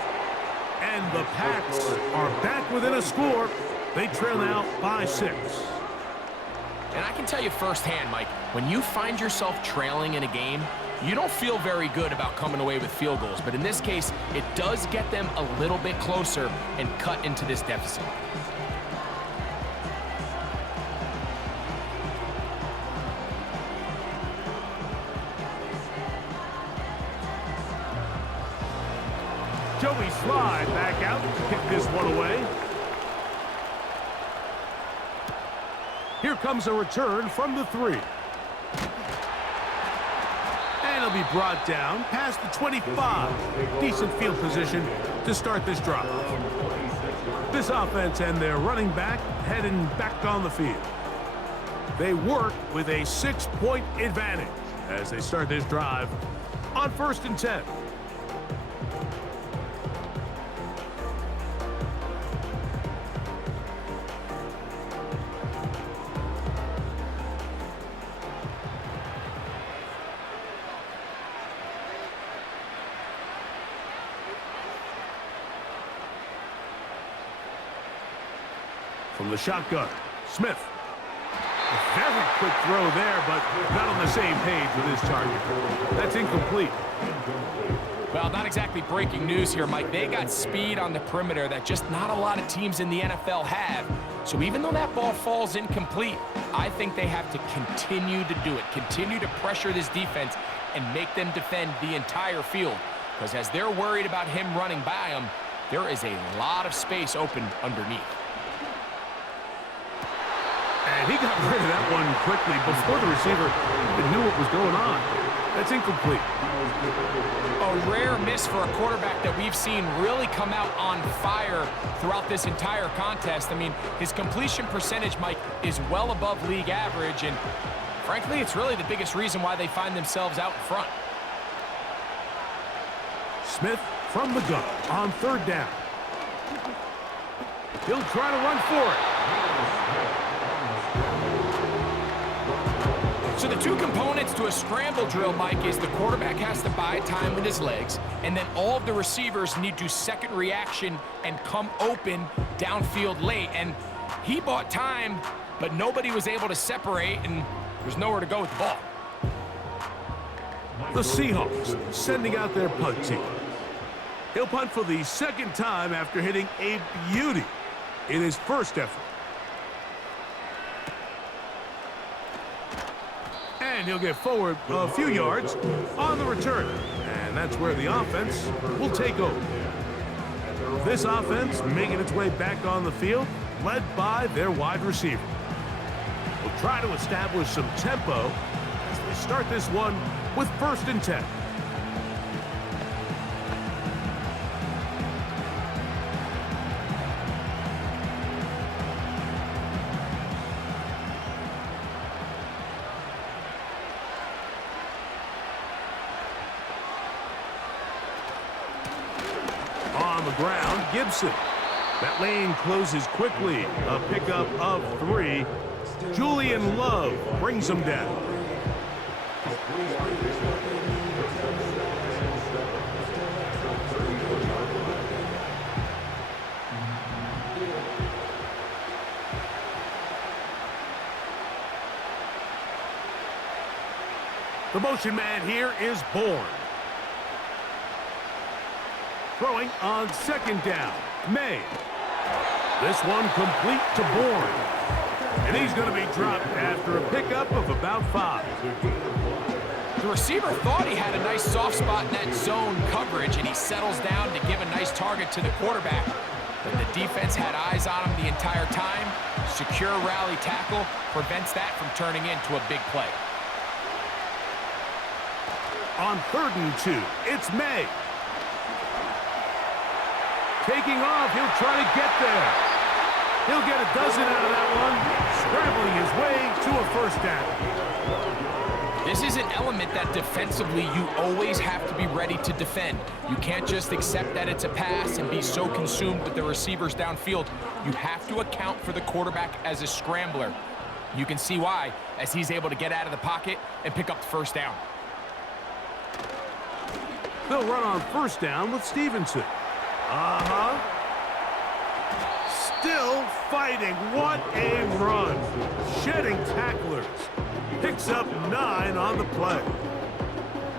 And the Pats are back within a score. They trail now by 6. And I can tell you firsthand, Mike, when you find yourself trailing in a game, you don't feel very good about coming away with field goals. But in this case, it does get them a little bit closer and cut into this deficit. Joey Sly back out to kick this one away. Here comes a return from the 3. And he'll be brought down past the 25. Decent field position to start this drive. This offense and their running back heading back on the field. They work with a 6-point advantage as they start this drive on 1st and 10. From the shotgun, Smith. A very quick throw there, but not on the same page with his target. That's incomplete. Well, not exactly breaking news here, Mike. They got speed on the perimeter that just not a lot of teams in the NFL have. So even though that ball falls incomplete, I think they have to continue to do it. Continue to pressure this defense and make them defend the entire field. Because as they're worried about him running by them, there is a lot of space open underneath. And he got rid of that one quickly before the receiver even knew what was going on. That's incomplete. A rare miss for a quarterback that we've seen really come out on fire throughout this entire contest. I mean, his completion percentage, Mike, is well above league average, and frankly, it's really the biggest reason why they find themselves out in front. Smith from the gun on 3rd down. He'll try to run for it. So the two components to a scramble drill, Mike, is the quarterback has to buy time with his legs, and then all of the receivers need to second reaction and come open downfield late. And he bought time, but nobody was able to separate, and there's nowhere to go with the ball. The Seahawks sending out their punt team. He'll punt for the 2nd time after hitting a beauty in his first effort. And he'll get forward a few yards on the return. And that's where the offense will take over. This offense making its way back on the field, led by their wide receiver. Will try to establish some tempo as they start this one with 1st and 10. On the ground, Gibson. That lane closes quickly. A pickup of 3. Julian Love brings him down. The motion man here is Bourne. Throwing on 2nd down, May. This one complete to Bourne. And he's going to be dropped after a pickup of about 5. The receiver thought he had a nice soft spot in that zone coverage, and he settles down to give a nice target to the quarterback. But the defense had eyes on him the entire time. Secure rally tackle prevents that from turning into a big play. On 3rd and 2, it's May. Taking off, he'll try to get there. He'll get a dozen out of that one, scrambling his way to a 1st down. This is an element that defensively you always have to be ready to defend. You can't just accept that it's a pass and be so consumed with the receivers downfield. You have to account for the quarterback as a scrambler. You can see why, as he's able to get out of the pocket and pick up the 1st down. They'll run on 1st down with Stevenson. Still fighting. What a run. Shedding tacklers. Picks up 9 on the play.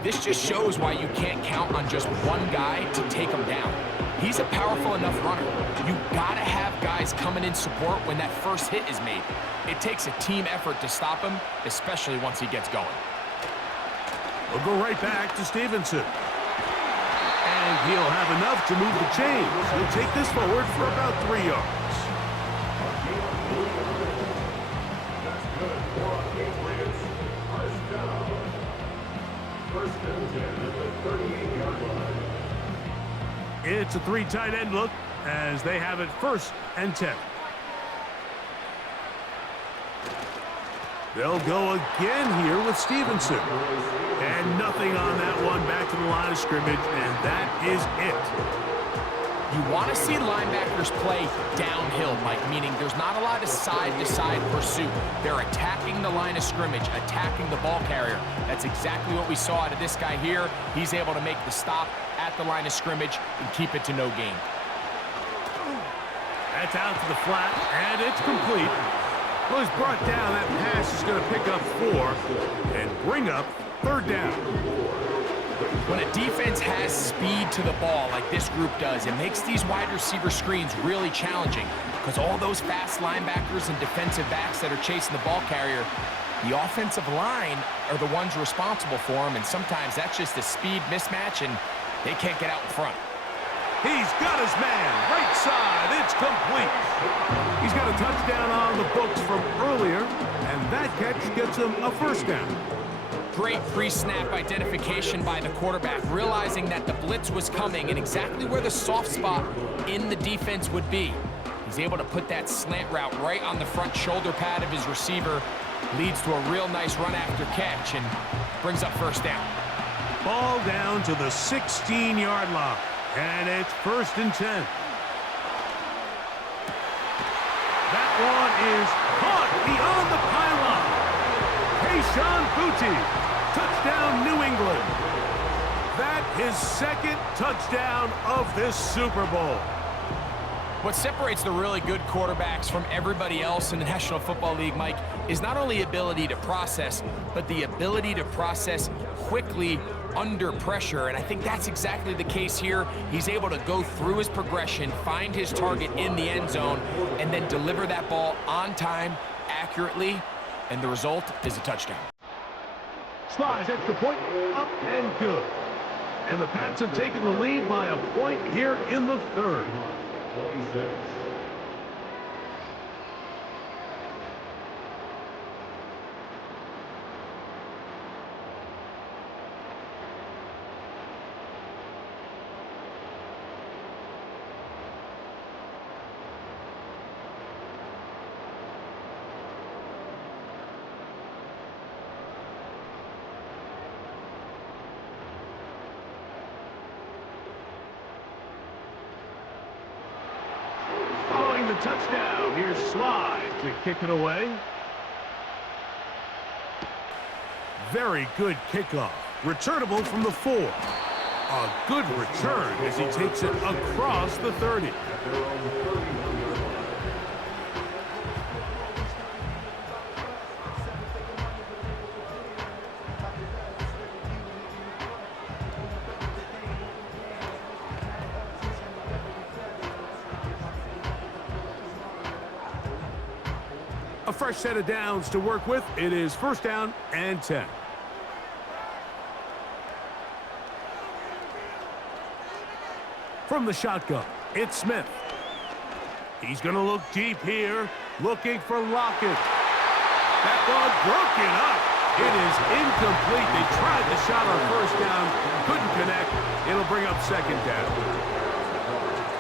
This just shows why you can't count on just one guy to take him down. He's a powerful enough runner. You gotta have guys coming in support when that first hit is made. It takes a team effort to stop him, especially once he gets going. We'll go right back to Stevenson. And he'll have enough to move the chains. He'll take this forward for about 3 yards. It's a 3 tight end look as they have it 1st and 10. They'll go again here with Stevenson. And nothing on that one, back to the line of scrimmage, and that is it. You want to see linebackers play downhill, Mike, meaning there's not a lot of side-to-side pursuit. They're attacking the line of scrimmage, attacking the ball carrier. That's exactly what we saw out of this guy here. He's able to make the stop at the line of scrimmage and keep it to no gain. That's out to the flat, and it's complete. Well, he's brought down. That pass is going to pick up 4 and bring up 3rd down. When a defense has speed to the ball like this group does, it makes these wide receiver screens really challenging because all those fast linebackers and defensive backs that are chasing the ball carrier, the offensive line are the ones responsible for them, and sometimes that's just a speed mismatch, and they can't get out in front. He's got his man, right side, it's complete. He's got a touchdown on the books from earlier, and that catch gets him a 1st down. Great pre-snap identification by the quarterback, realizing that the blitz was coming and exactly where the soft spot in the defense would be. He's able to put that slant route right on the front shoulder pad of his receiver, leads to a real nice run after catch, and brings up 1st down. Ball down to the 16-yard line, and it's 1st and 10. That one is caught beyond the pylon. Kayshon Boutte, touchdown New England. That his 2nd touchdown of this Super Bowl. What separates the really good quarterbacks from everybody else in the National Football League, Mike, is not only ability to process, but the ability to process quickly under pressure, and I think that's exactly the case here. He's able to go through his progression, find his target in the end zone, and then deliver that ball on time, accurately, and the result is a touchdown. Slides extra point, up and good. And the Pats have taken the lead by a point here in the 3rd. The touchdown. Here's Slide to kick it away. Very good kickoff. Returnable from the 4. A good return as he takes it across the 30. A fresh set of downs to work with. It is 1st down and 10. From the shotgun, it's Smith. He's going to look deep here, looking for Lockett. That one broken up. It is incomplete. They tried the shot on 1st down, couldn't connect. It'll bring up 2nd down.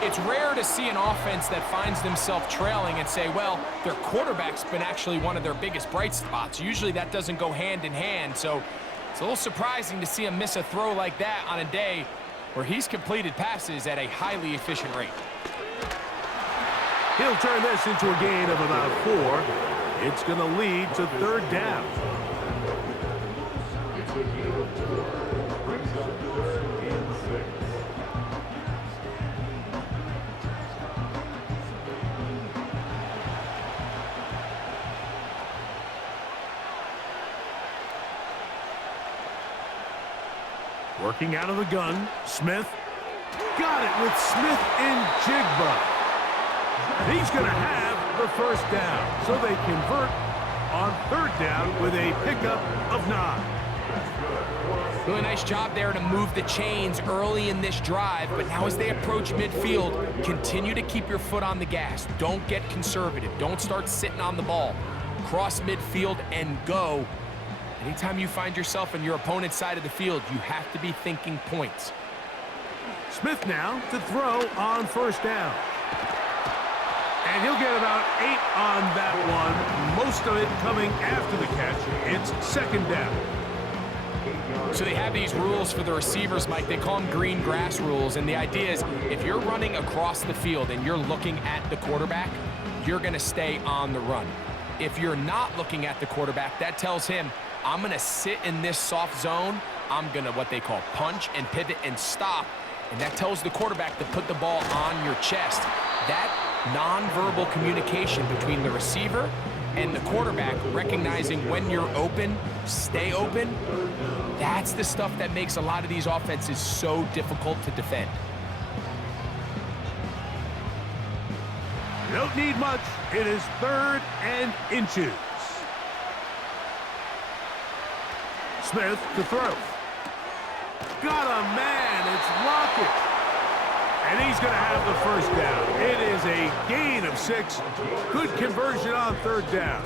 It's rare to see an offense that finds themselves trailing and say, well, their quarterback's been actually one of their biggest bright spots. Usually that doesn't go hand in hand, so it's a little surprising to see him miss a throw like that on a day where he's completed passes at a highly efficient rate. He'll turn this into a gain of about 4. It's going to lead to 3rd down. Working out of the gun, Smith. Got it with Smith in Jigba. He's going to have the 1st down. So they convert on 3rd down with a pickup of 9. Really nice job there to move the chains early in this drive, but now as they approach midfield, continue to keep your foot on the gas. Don't get conservative. Don't start sitting on the ball. Cross midfield and go. Anytime you find yourself on your opponent's side of the field, you have to be thinking points. Smith now to throw on first down. And he'll get about 8 on that one. Most of it coming after the catch. It's second down. So they have these rules for the receivers, Mike. They call them green grass rules. And the idea is if you're running across the field and you're looking at the quarterback, you're going to stay on the run. If you're not looking at the quarterback, that tells him, I'm going to sit in this soft zone. I'm going to what they call punch and pivot and stop. And that tells the quarterback to put the ball on your chest. That nonverbal communication between the receiver and the quarterback, recognizing when you're open, stay open, that's the stuff that makes a lot of these offenses so difficult to defend. You don't need much. It is 3rd and inches. Smith to throw. Got a man. It's Lockett. And he's going to have the first down. It is a gain of 6. Good conversion on 3rd down.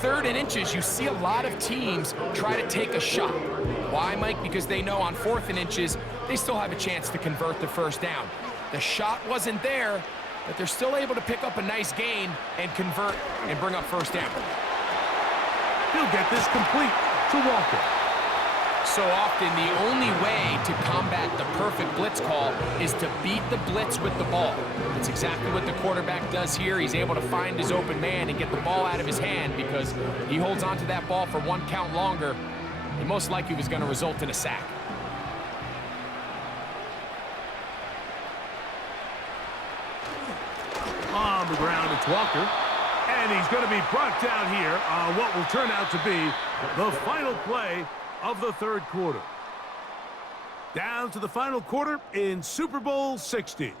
3rd and inches, you see a lot of teams try to take a shot. Why, Mike? Because they know on 4th and inches, they still have a chance to convert the first down. The shot wasn't there, but they're still able to pick up a nice gain and convert and bring up first down. He'll get this complete to Walker. So often, the only way to combat the perfect blitz call is to beat the blitz with the ball. That's exactly what the quarterback does here. He's able to find his open man and get the ball out of his hand because he holds onto that ball for 1 count longer. It most likely was going to result in a sack. On the ground, it's Walker. And he's going to be brought down here on what will turn out to be the final play of the 3rd quarter. Down to the final quarter in Super Bowl 60.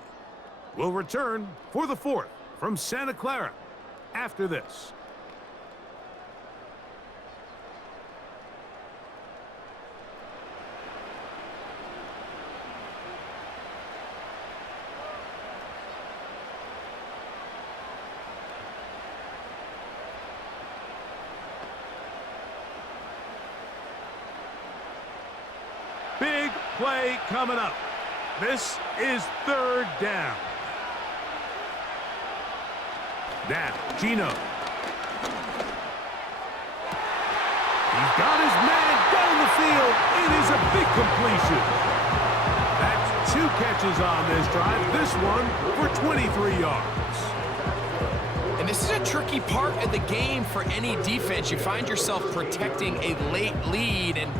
We'll return for the 4th from Santa Clara after this. Big play coming up. This is 3rd down. Now, Gino. He's got his man down the field. It is a big completion. That's 2 catches on this drive. This one for 23 yards. And this is a tricky part of the game for any defense. You find yourself protecting a late lead, and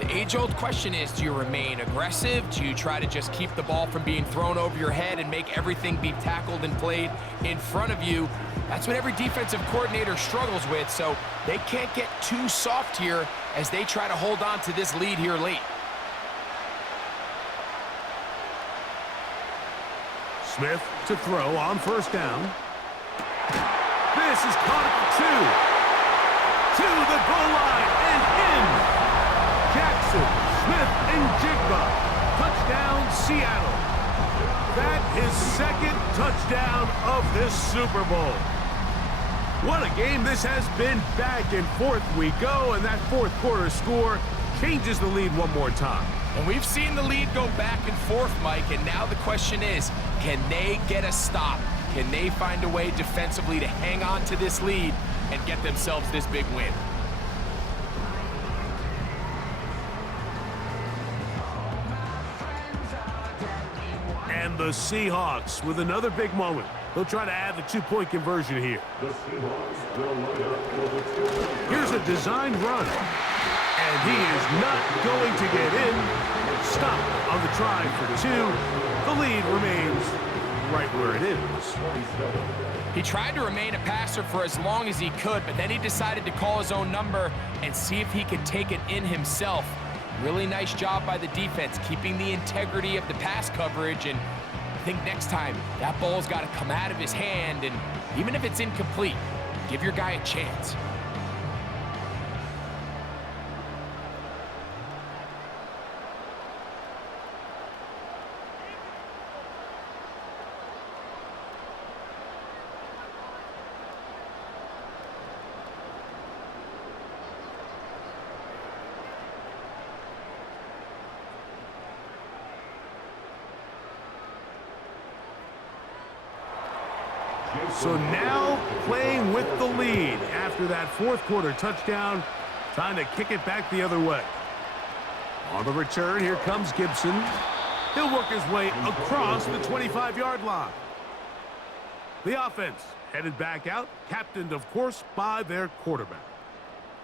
the age-old question is, do you remain aggressive? Do you try to just keep the ball from being thrown over your head and make everything be tackled and played in front of you? That's what every defensive coordinator struggles with, so they can't get too soft here as they try to hold on to this lead here late. Smith to throw on first down. This is caught at the 2. To the goal line and in. Jackson, Smith, and Jigba. Touchdown, Seattle. That is 2nd touchdown of this Super Bowl. What a game this has been. Back and forth we go, and that 4th quarter score changes the lead one more time. And we've seen the lead go back and forth, Mike, and now the question is, can they get a stop? Can they find a way defensively to hang on to this lead and get themselves this big win? And the Seahawks with another big moment. They'll try to add the 2-point conversion here. Here's a designed run. And he is not going to get in. Stop on the try for 2. The lead remains right where it is. He tried to remain a passer for as long as he could, but then he decided to call his own number and see if he could take it in himself. Really nice job by the defense, keeping the integrity of the pass coverage, and I think next time that ball's got to come out of his hand, and even if it's incomplete, give your guy a chance. So now playing with the lead after that fourth quarter touchdown, trying to kick it back the other way. On the return, here comes Gibson. He'll work his way across the 25-yard line. The offense headed back out, captained, of course, by their quarterback.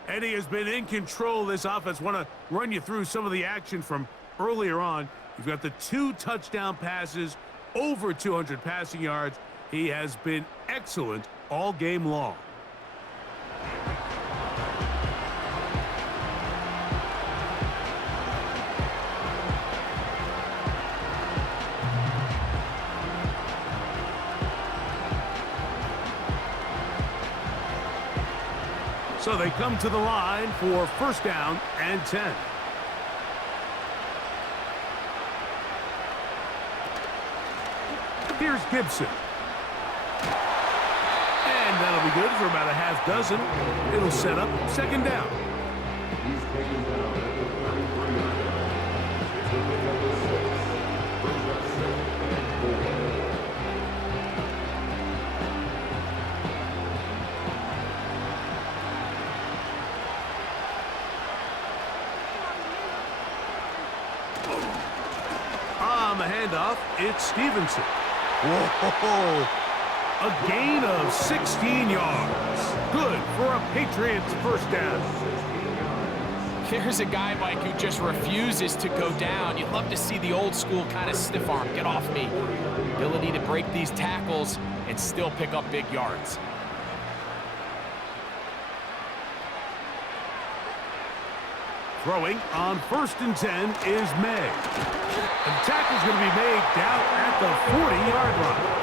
And he has been in control of this offense. Want to run you through some of the action from earlier on. You've got the 2 touchdown passes, over 200 passing yards. He has been excellent all game long. So they come to the line for first down and 10. Here's Gibson. And that'll be good for about a half dozen. It'll set up second down. On the handoff, it's Stevenson. Whoa! A gain of 16 yards. Good for a Patriots first down. There's a guy, Mike, who just refuses to go down. You'd love to see the old school kind of stiff arm. Get off me. Ability to break these tackles and still pick up big yards. Throwing on first and 10 is May. And the tackle's going to be made down at the 40-yard line.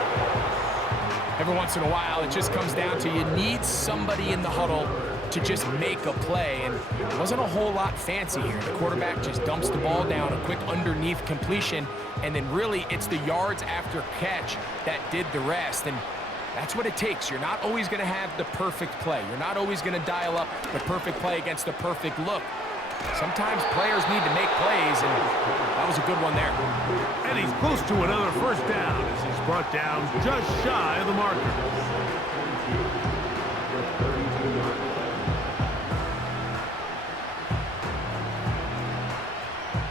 Every once in a while, it just comes down to you need somebody in the huddle to just make a play, and it wasn't a whole lot fancy here. The quarterback just dumps the ball down, a quick underneath completion, and then really it's the yards after catch that did the rest, and that's what it takes. You're not always going to have the perfect play. You're not always going to dial up the perfect play against the perfect look. Sometimes players need to make plays, and that was a good one there. And he's close to another first down as he's brought down just shy of the marker.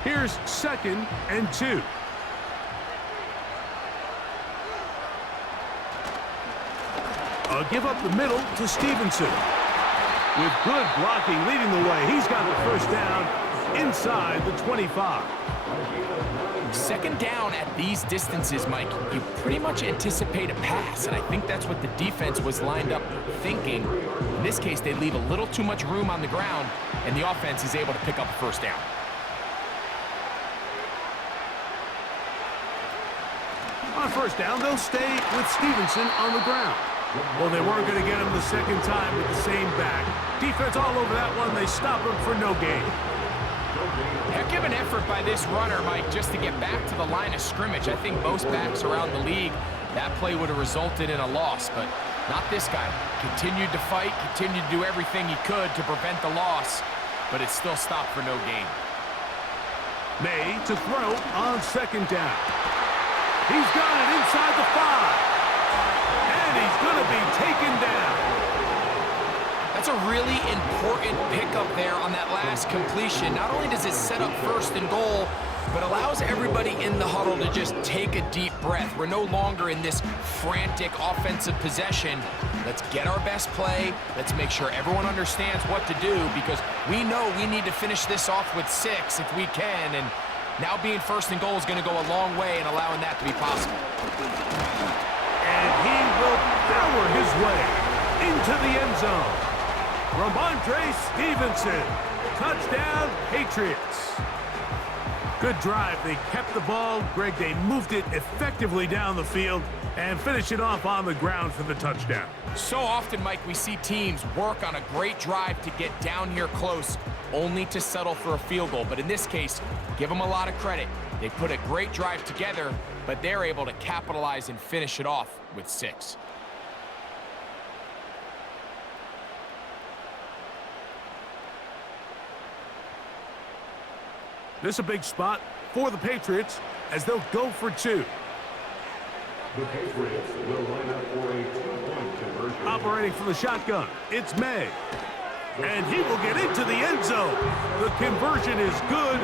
Here's second and 2. A give up the middle to Stevenson. With good blocking leading the way, he's got the first down inside the 25. Second down at these distances, Mike, you pretty much anticipate a pass, and I think that's what the defense was lined up thinking. In this case, they leave a little too much room on the ground, and the offense is able to pick up a first down. On first down, they'll stay with Stevenson on the ground. Well, they weren't going to get him the second time with the same back. Defense all over that one. They stop him for no gain. Heck of an effort by this runner, Mike, just to get back to the line of scrimmage. I think most backs around the league, that play would have resulted in a loss, but not this guy. Continued to fight, continued to do everything he could to prevent the loss, but it still stopped for no gain. May to throw on second down. He's got it inside the 5. And he's going to be taken down. That's a really important pickup there on that last completion. Not only does it set up first and goal, but allows everybody in the huddle to just take a deep breath. We're no longer in this frantic offensive possession. Let's get our best play. Let's make sure everyone understands what to do, because we know we need to finish this off with 6 if we can. And now being first and goal is going to go a long way in allowing that to be possible. And he will power his way into the end zone. Ramondre Stevenson, touchdown Patriots. Good drive. They kept the ball. Greg, they moved it effectively down the field and finished it off on the ground for the touchdown. So often, Mike, we see teams work on a great drive to get down here close, only to settle for a field goal. But in this case, give them a lot of credit. They put a great drive together, but they're able to capitalize and finish it off with 6. This is a big spot for the Patriots as they'll go for 2. The Patriots will line up for a two-point conversion. Operating from the shotgun, it's May. And he will get into the end zone. The conversion is good,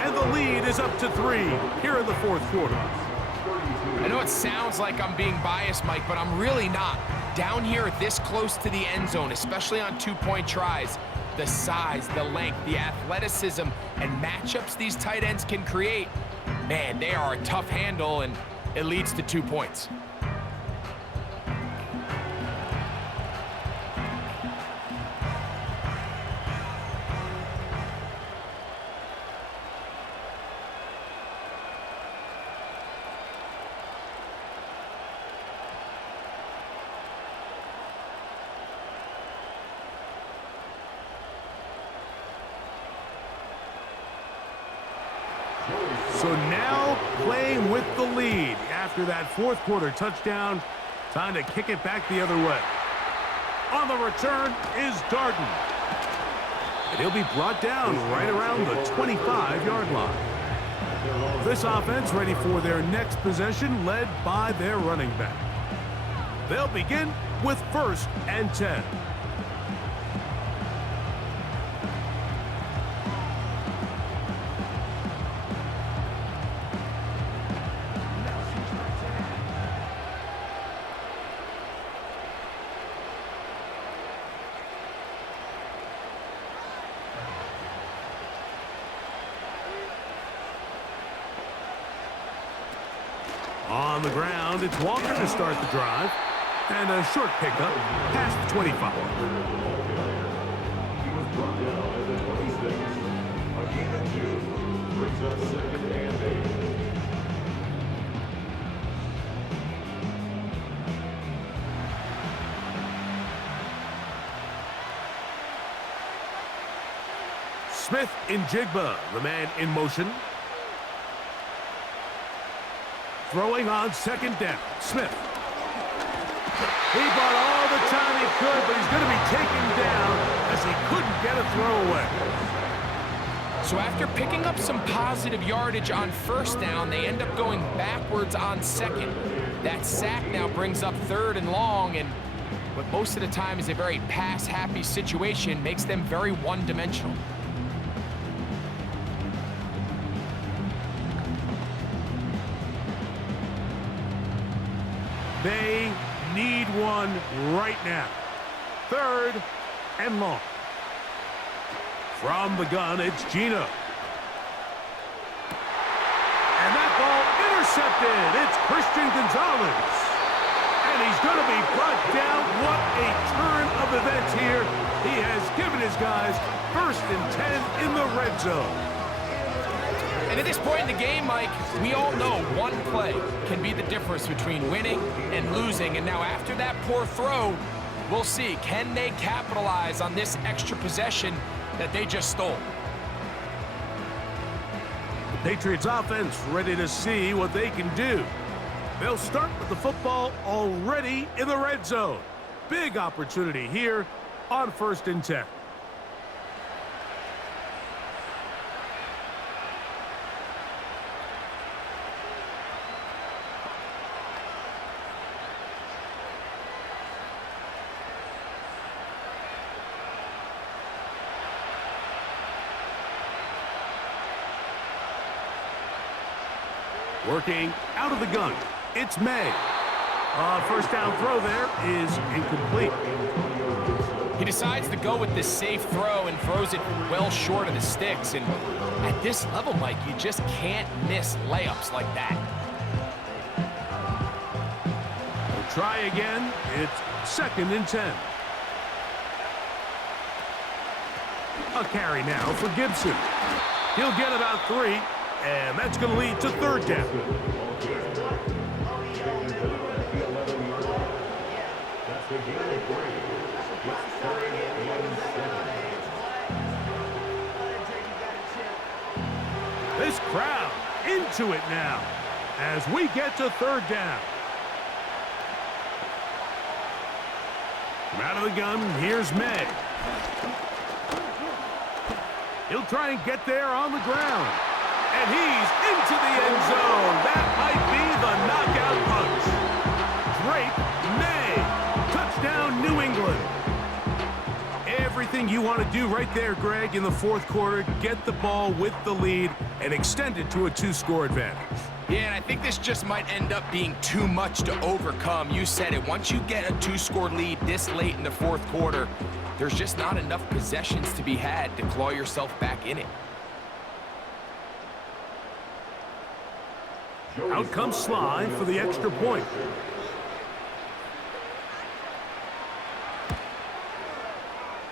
and the lead is up to 3 here in the fourth quarter. I know it sounds like I'm being biased, Mike, but I'm really not. Down here this close to the end zone, especially on two-point tries, the size, the length, the athleticism, and matchups these tight ends can create, man, they are a tough handle, and it leads to 2 points. So now playing with the lead after that fourth quarter touchdown. Time to kick it back the other way. On the return is Darden. And he'll be brought down right around the 25-yard line. This offense ready for their next possession, led by their running back. They'll begin with 1st and 10. On the ground, it's Walker to start the drive. And a short pickup past the 25. He was brought down at the 26. A gain of 2 brings up 2nd and 8. Smith in Jigba, the man in motion. Throwing on 2nd down. Smith. He bought all the time he could, but he's going to be taken down as he couldn't get a throw away. So after picking up some positive yardage on 1st down, they end up going backwards on 2nd. That sack now brings up 3rd and long, and what most of the time is a very pass-happy situation makes them very one-dimensional. They need one right now. 3rd and long. From the gun, it's Gino. And that ball intercepted. It's Christian Gonzalez. And he's going to be brought down. What a turn of events here. He has given his guys 1st and 10 in the red zone. And at this point in the game, Mike, we all know one play can be the difference between winning and losing. And now after that poor throw, we'll see, can they capitalize on this extra possession that they just stole? The Patriots offense ready to see what they can do. They'll start with the football already in the red zone. Big opportunity here on 1st and 10. Working out of the gun, it's May. 1st down throw there is incomplete. He decides to go with this safe throw and throws it well short of the sticks. And at this level, Mike, you just can't miss layups like that. We'll try again. It's 2nd and 10. A carry now for Gibson. He'll get about 3. And that's going to lead to 3rd down. This crowd into it now as we get to 3rd down. From out of the gun, here's May. He'll try and get there on the ground. And he's into the end zone. That might be the knockout punch. everything you want to do right there, Greg, in the fourth quarter. Get the ball with the lead and extend it to a 2-score advantage. Yeah, and I think this just might end up being too much to overcome. You said it. Once you get a 2-score lead this late in the fourth quarter, there's just not enough possessions to be had to claw yourself back in it. Out comes Sly for the extra point.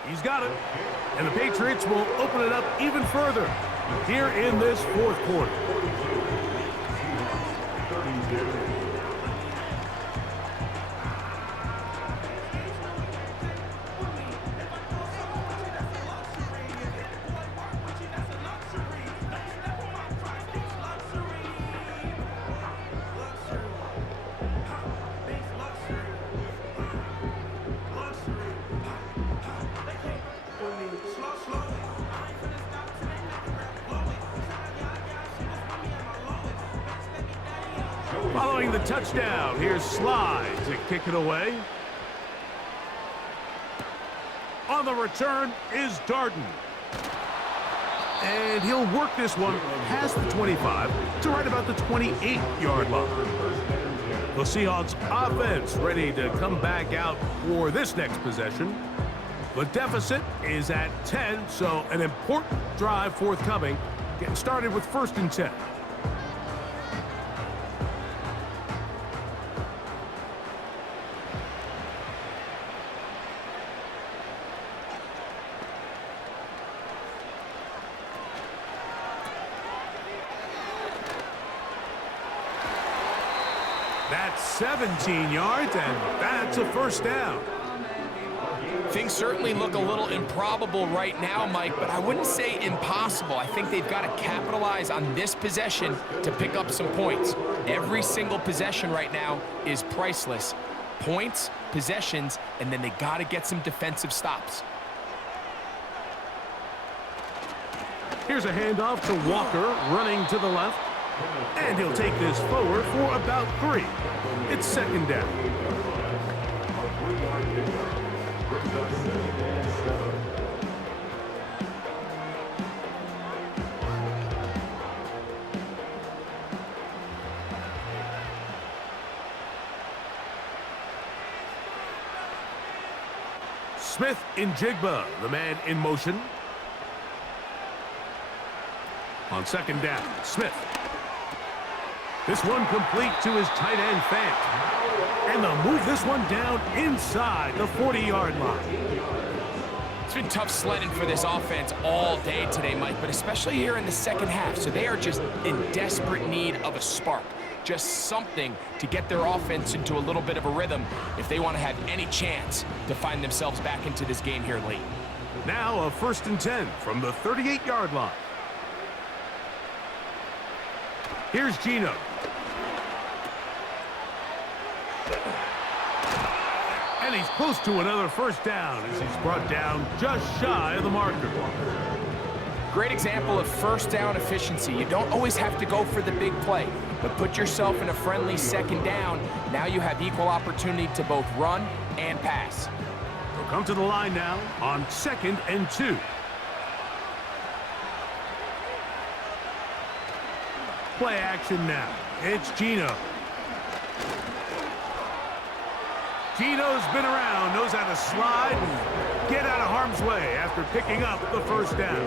He's got it. And the Patriots will open it up even further here in this fourth quarter. Following the touchdown, here's Sly to kick it away. On the return is Darden. And he'll work this one past the 25 to right about the 28-yard line. The Seahawks offense ready to come back out for this next possession. The deficit is at 10, so an important drive forthcoming. Getting started with 1st and 10. That's 17 yards, and that's a 1st down. Things certainly look a little improbable right now, Mike, but I wouldn't say impossible. I think they've got to capitalize on this possession to pick up some points. Every single possession right now is priceless. Points, possessions, and then they got to get some defensive stops. Here's a handoff to Walker, running to the left. And he'll take this forward for about 3. It's 2nd down. Smith in Jigba, the man in motion. On 2nd down, Smith. This one complete to his tight end, Fant. And they'll move this one down inside the 40-yard line. It's been tough sledding for this offense all day today, Mike, but especially here in the second half. So they are just in desperate need of a spark. Just something to get their offense into a little bit of a rhythm if they want to have any chance to find themselves back into this game here late. Now a 1st and 10 from the 38-yard line. Here's Gino. And he's close to another 1st down as he's brought down just shy of the marker. Great example of 1st down efficiency. You don't always have to go for the big play, but put yourself in a friendly 2nd down. Now you have equal opportunity to both run and pass. They'll come to the line now on 2nd and 2. Play action now. It's Gino. Gino's been around, knows how to slide and get out of harm's way after picking up the 1st down.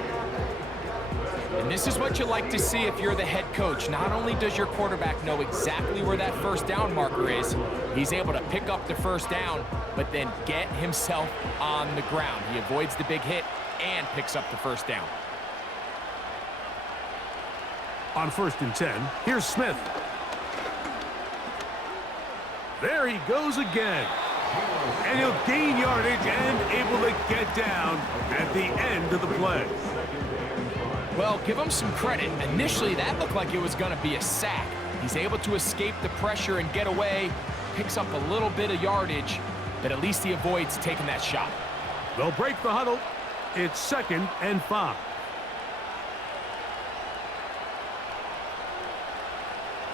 And this is what you like to see if you're the head coach. Not only does your quarterback know exactly where that 1st down marker is, he's able to pick up the 1st down, but then get himself on the ground. He avoids the big hit and picks up the 1st down. On 1st and 10, here's Smith. There he goes again. And he'll gain yardage and able to get down at the end of the play. Well, give him some credit. Initially, that looked like it was going to be a sack. He's able to escape the pressure and get away, picks up a little bit of yardage, but at least he avoids taking that shot. They'll break the huddle. It's 2nd and 5.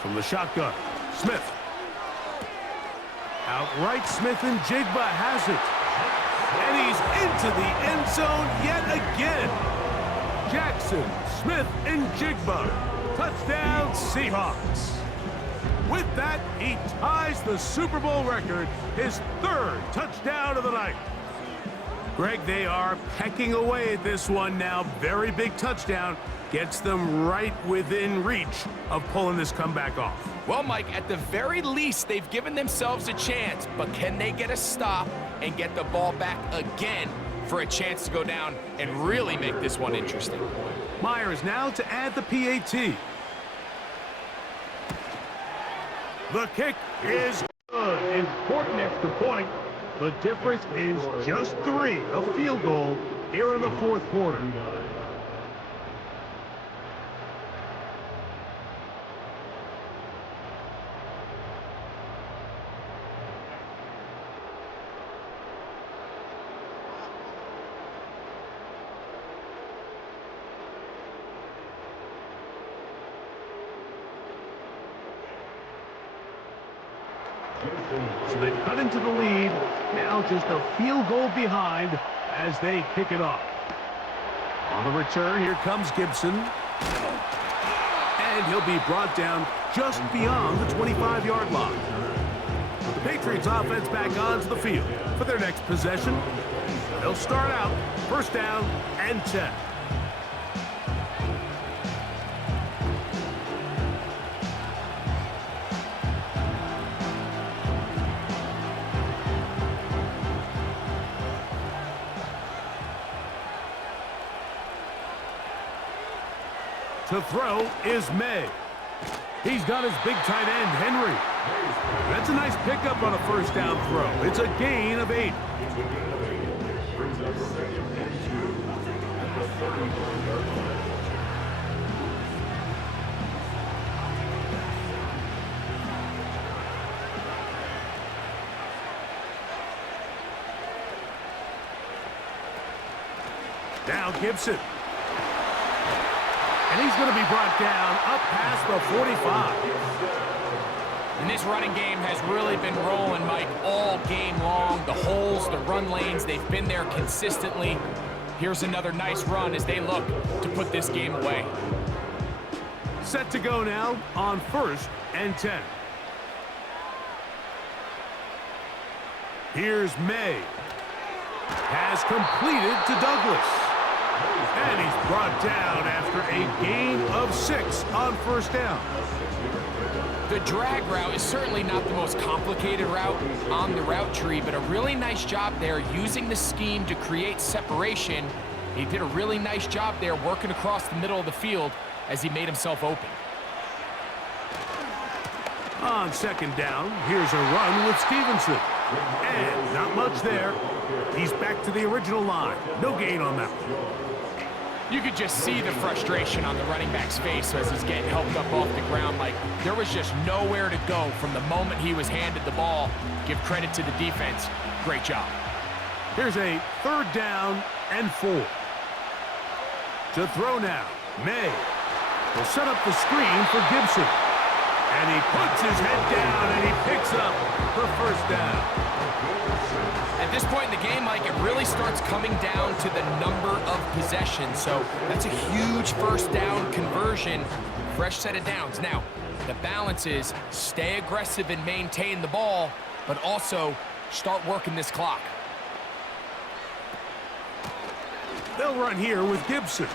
From the shotgun, Smith. Outright, Smith and Jigba has it. And he's into the end zone yet again. Jackson, Smith, and Jigba. Touchdown, Seahawks. With that, he ties the Super Bowl record, his third touchdown of the night. Greg, they are pecking away at this one now. Very big touchdown. Gets them right within reach of pulling this comeback off. Well, Mike, at the very least, they've given themselves a chance, but can they get a stop and get the ball back again for a chance to go down and really make this one interesting? Myers now to add the PAT. The kick is good. Important extra point. The difference is just 3, a field goal here in the fourth quarter. So they cut into the lead. Now just a field goal behind as they kick it off. On the return, here comes Gibson. And he'll be brought down just beyond the 25-yard line. The Patriots offense back onto the field for their next possession. They'll start out first down and 10. To throw is May. He's got his big tight end, Henry. That's a nice pickup on a first down throw. It's a gain of 8. Brings up 2nd and 2 at the 31-yard line. Now Gibson. And he's going to be brought down up past the 45. And this running game has really been rolling, Mike, all game long. The holes, the run lanes, they've been there consistently. Here's another nice run as they look to put this game away. Set to go now on first and 10. Here's May. Has completed to Douglas. And he's brought down after a gain of 6 on first down. The drag route is certainly not the most complicated route on the route tree, but a really nice job there using the scheme to create separation. He did a really nice job there working across the middle of the field as he made himself open. On second down, here's a run with Stevenson. And not much there. He's back to the original line. No gain on that one. You could just see the frustration on the running back's face as he's getting helped up off the ground. Like, there was just nowhere to go from the moment he was handed the ball. Give credit to the defense. Great job. Here's a third down and 4. To throw now, May will set up the screen for Gibson. And he puts his head down and he picks up the first down. At this point in the game, Mike, it really starts coming down to the number of possessions. So that's a huge first down conversion. Fresh set of downs. Now, the balance is stay aggressive and maintain the ball, but also start working this clock. They'll run here with Gibson.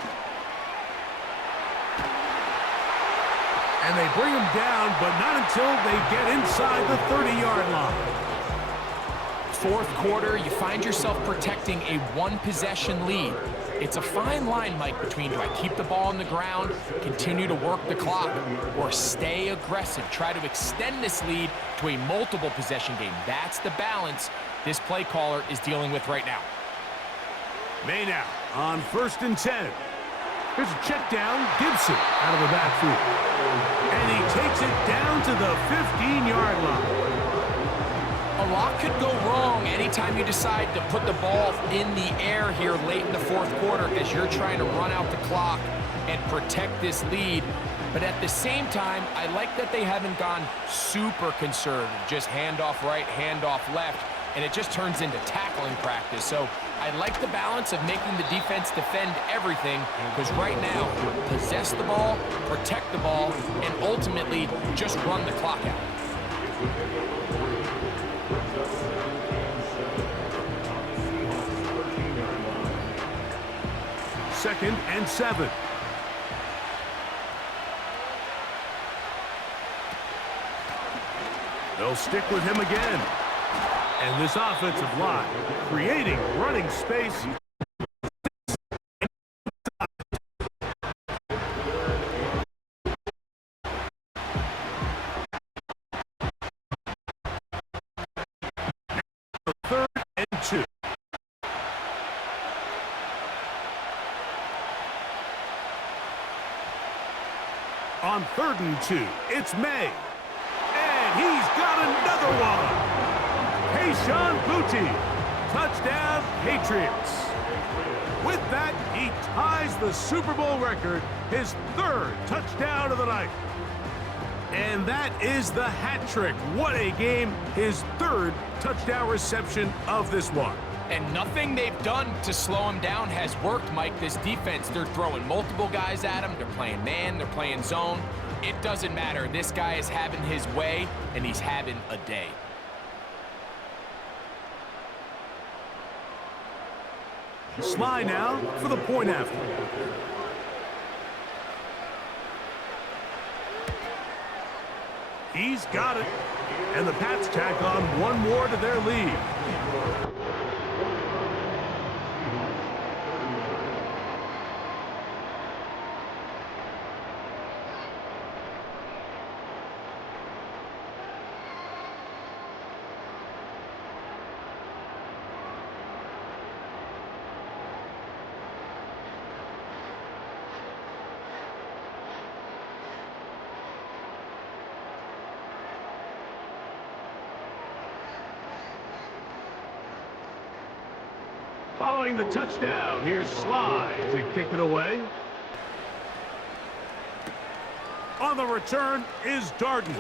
And they bring him down, but not until they get inside the 30-yard line. Fourth quarter, you find yourself protecting a one-possession lead. It's a fine line, Mike, between do I keep the ball on the ground, continue to work the clock, or stay aggressive, try to extend this lead to a multiple possession game. That's the balance this play caller is dealing with right now. May now on first and 10. Here's a check down, Gibson out of the backfield. And he takes it down to the 15-yard line. A lot could go wrong anytime you decide to put the ball in the air here late in the fourth quarter as you're trying to run out the clock and protect this lead. But at the same time, I like that they haven't gone super conservative, just handoff right, handoff left. and it just turns into tackling practice. So I like the balance of making the defense defend everything, because right now, possess the ball, protect the ball, and ultimately just run the clock out. Second and 7. They'll stick with him again. And this offensive line creating running space. Third and 2. On 3rd and 2, it's May. And he's got another one. Kayshon Boutte, touchdown Patriots. With that, he ties the Super Bowl record, his 3rd touchdown of the night. And that is the hat trick. What a game. His 3rd touchdown reception of this one. And nothing they've done to slow him down has worked, Mike. This defense, they're throwing multiple guys at him. They're playing man, they're playing zone. It doesn't matter. This guy is having his way, and he's having a day. Sly now for the point after. He's got it. And the Pats tack on one more to their lead. Following the touchdown, here's Sly to kick it away. On the return is Darden.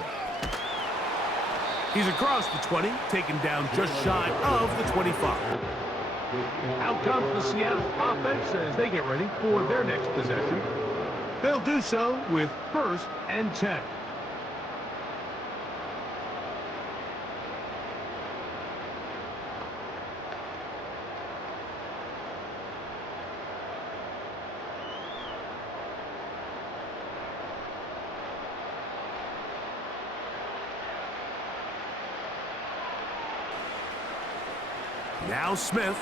He's across the 20, taken down just shy of the 25. Out comes the Seattle offense as they get ready for their next possession. They'll do so with 1st and 10. Now Smith.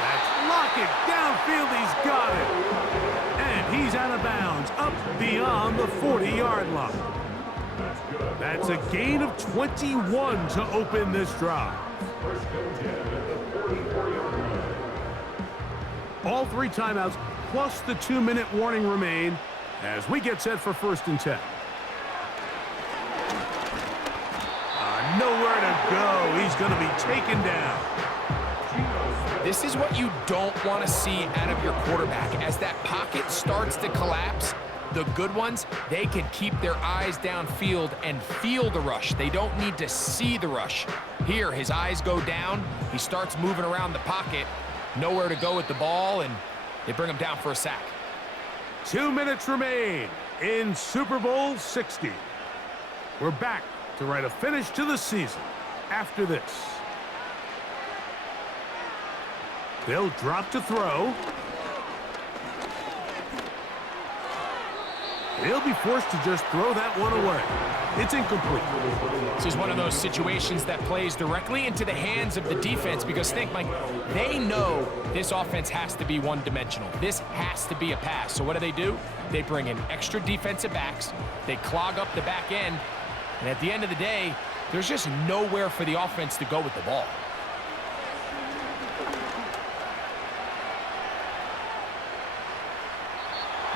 That's Lockett downfield. He's got it. And he's out of bounds up beyond the 40-yard line. That's a gain of 21 to open this drive. All 3 timeouts plus the 2-minute warning remain as we get set for 1st and 10. Nowhere to go. He's going to be taken down. This is what you don't want to see out of your quarterback. As that pocket starts to collapse, the good ones, they can keep their eyes downfield and feel the rush. They don't need to see the rush. Here, his eyes go down. He starts moving around the pocket. Nowhere to go with the ball, and they bring him down for a sack. 2 minutes remain in Super Bowl 60. We're back to write a finish to the season after this. They'll drop to throw. He'll be forced to just throw that one away. It's incomplete. This is one of those situations that plays directly into the hands of the defense, because think, Mike, they know this offense has to be one-dimensional. This has to be a pass. So what do? They bring in extra defensive backs. They clog up the back end. And at the end of the day, there's just nowhere for the offense to go with the ball.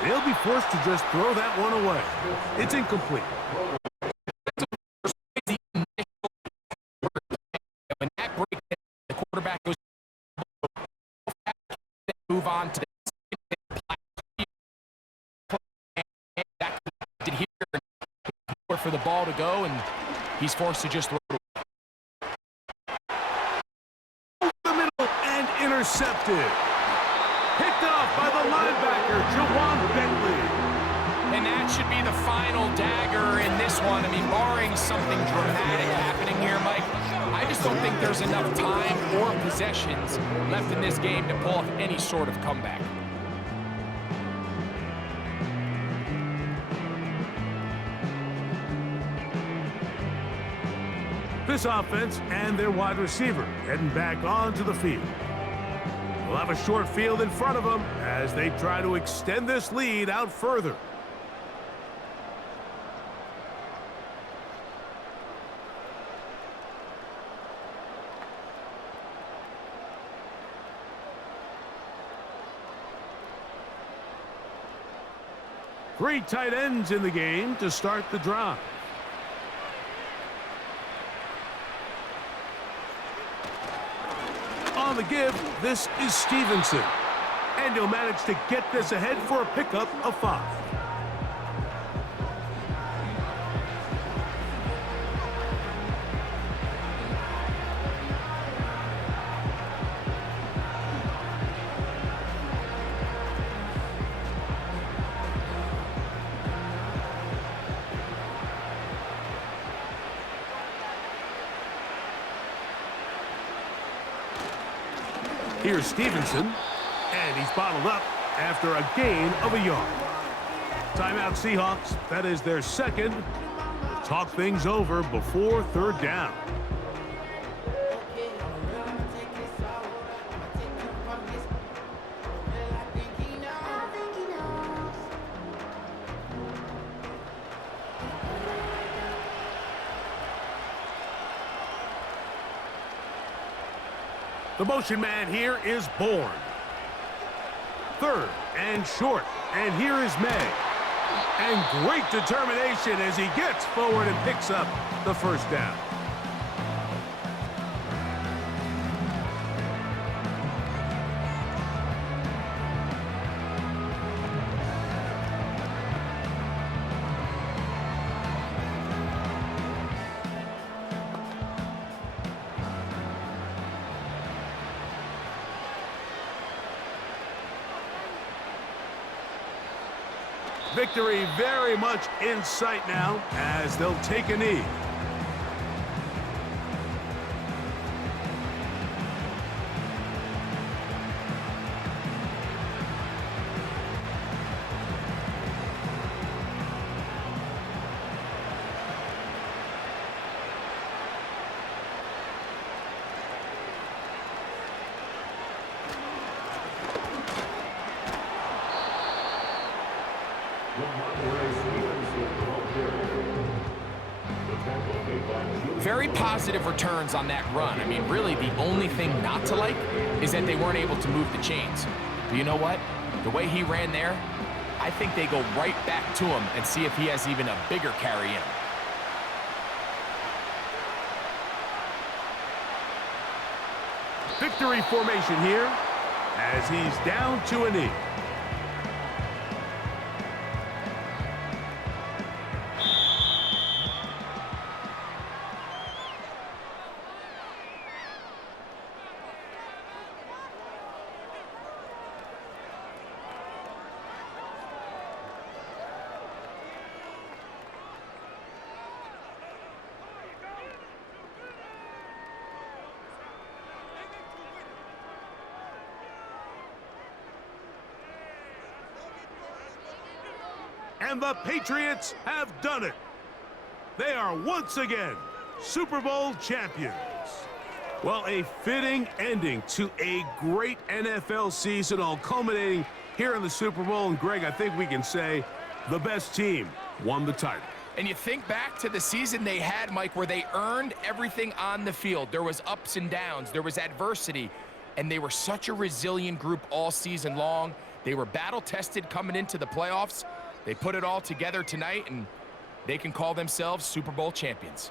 They'll be forced to just throw that one away. It's incomplete. When that break, the quarterback goes move on to the here for the ball to go, and he's forced to just throw. intercepted. Picked off by the linebacker, Jawan Bentley. And that should be the final dagger in this one. I mean, barring something dramatic happening here, Mike, I just don't think there's enough time or possessions left in this game to pull off any sort of comeback. This offense and their wide receiver heading back onto the field. They'll have a short field in front of them as they try to extend this lead out further. Three tight ends in the game to start the drive. On the give, this is Stevenson. And he'll manage to get this ahead for a pickup of 5. Here's Stevenson, and he's bottled up after a gain of a yard. Timeout Seahawks, that is their second. Talk things over before third down. The motion man here is Bourne. Third and short, and here is May. And great determination as he gets forward and picks up the first down. Victory very much in sight now as they'll take a knee. Very positive returns on that run. I mean, really, the only thing not to like is that they weren't able to move the chains. But you know what? The way he ran there, I think they go right back to him and see if he has even a bigger carry in him. Victory formation here as he's down to a knee. And the Patriots have done it. They are once again Super Bowl champions. Well, a fitting ending to a great NFL season, all culminating here in the Super Bowl. And Greg, I think we can say the best team won the title. And you think back to the season they had, Mike, where they earned everything on the field. There was ups and downs. There was adversity. And they were such a resilient group all season long. They were battle-tested coming into the playoffs. They put it all together tonight, and they can call themselves Super Bowl champions.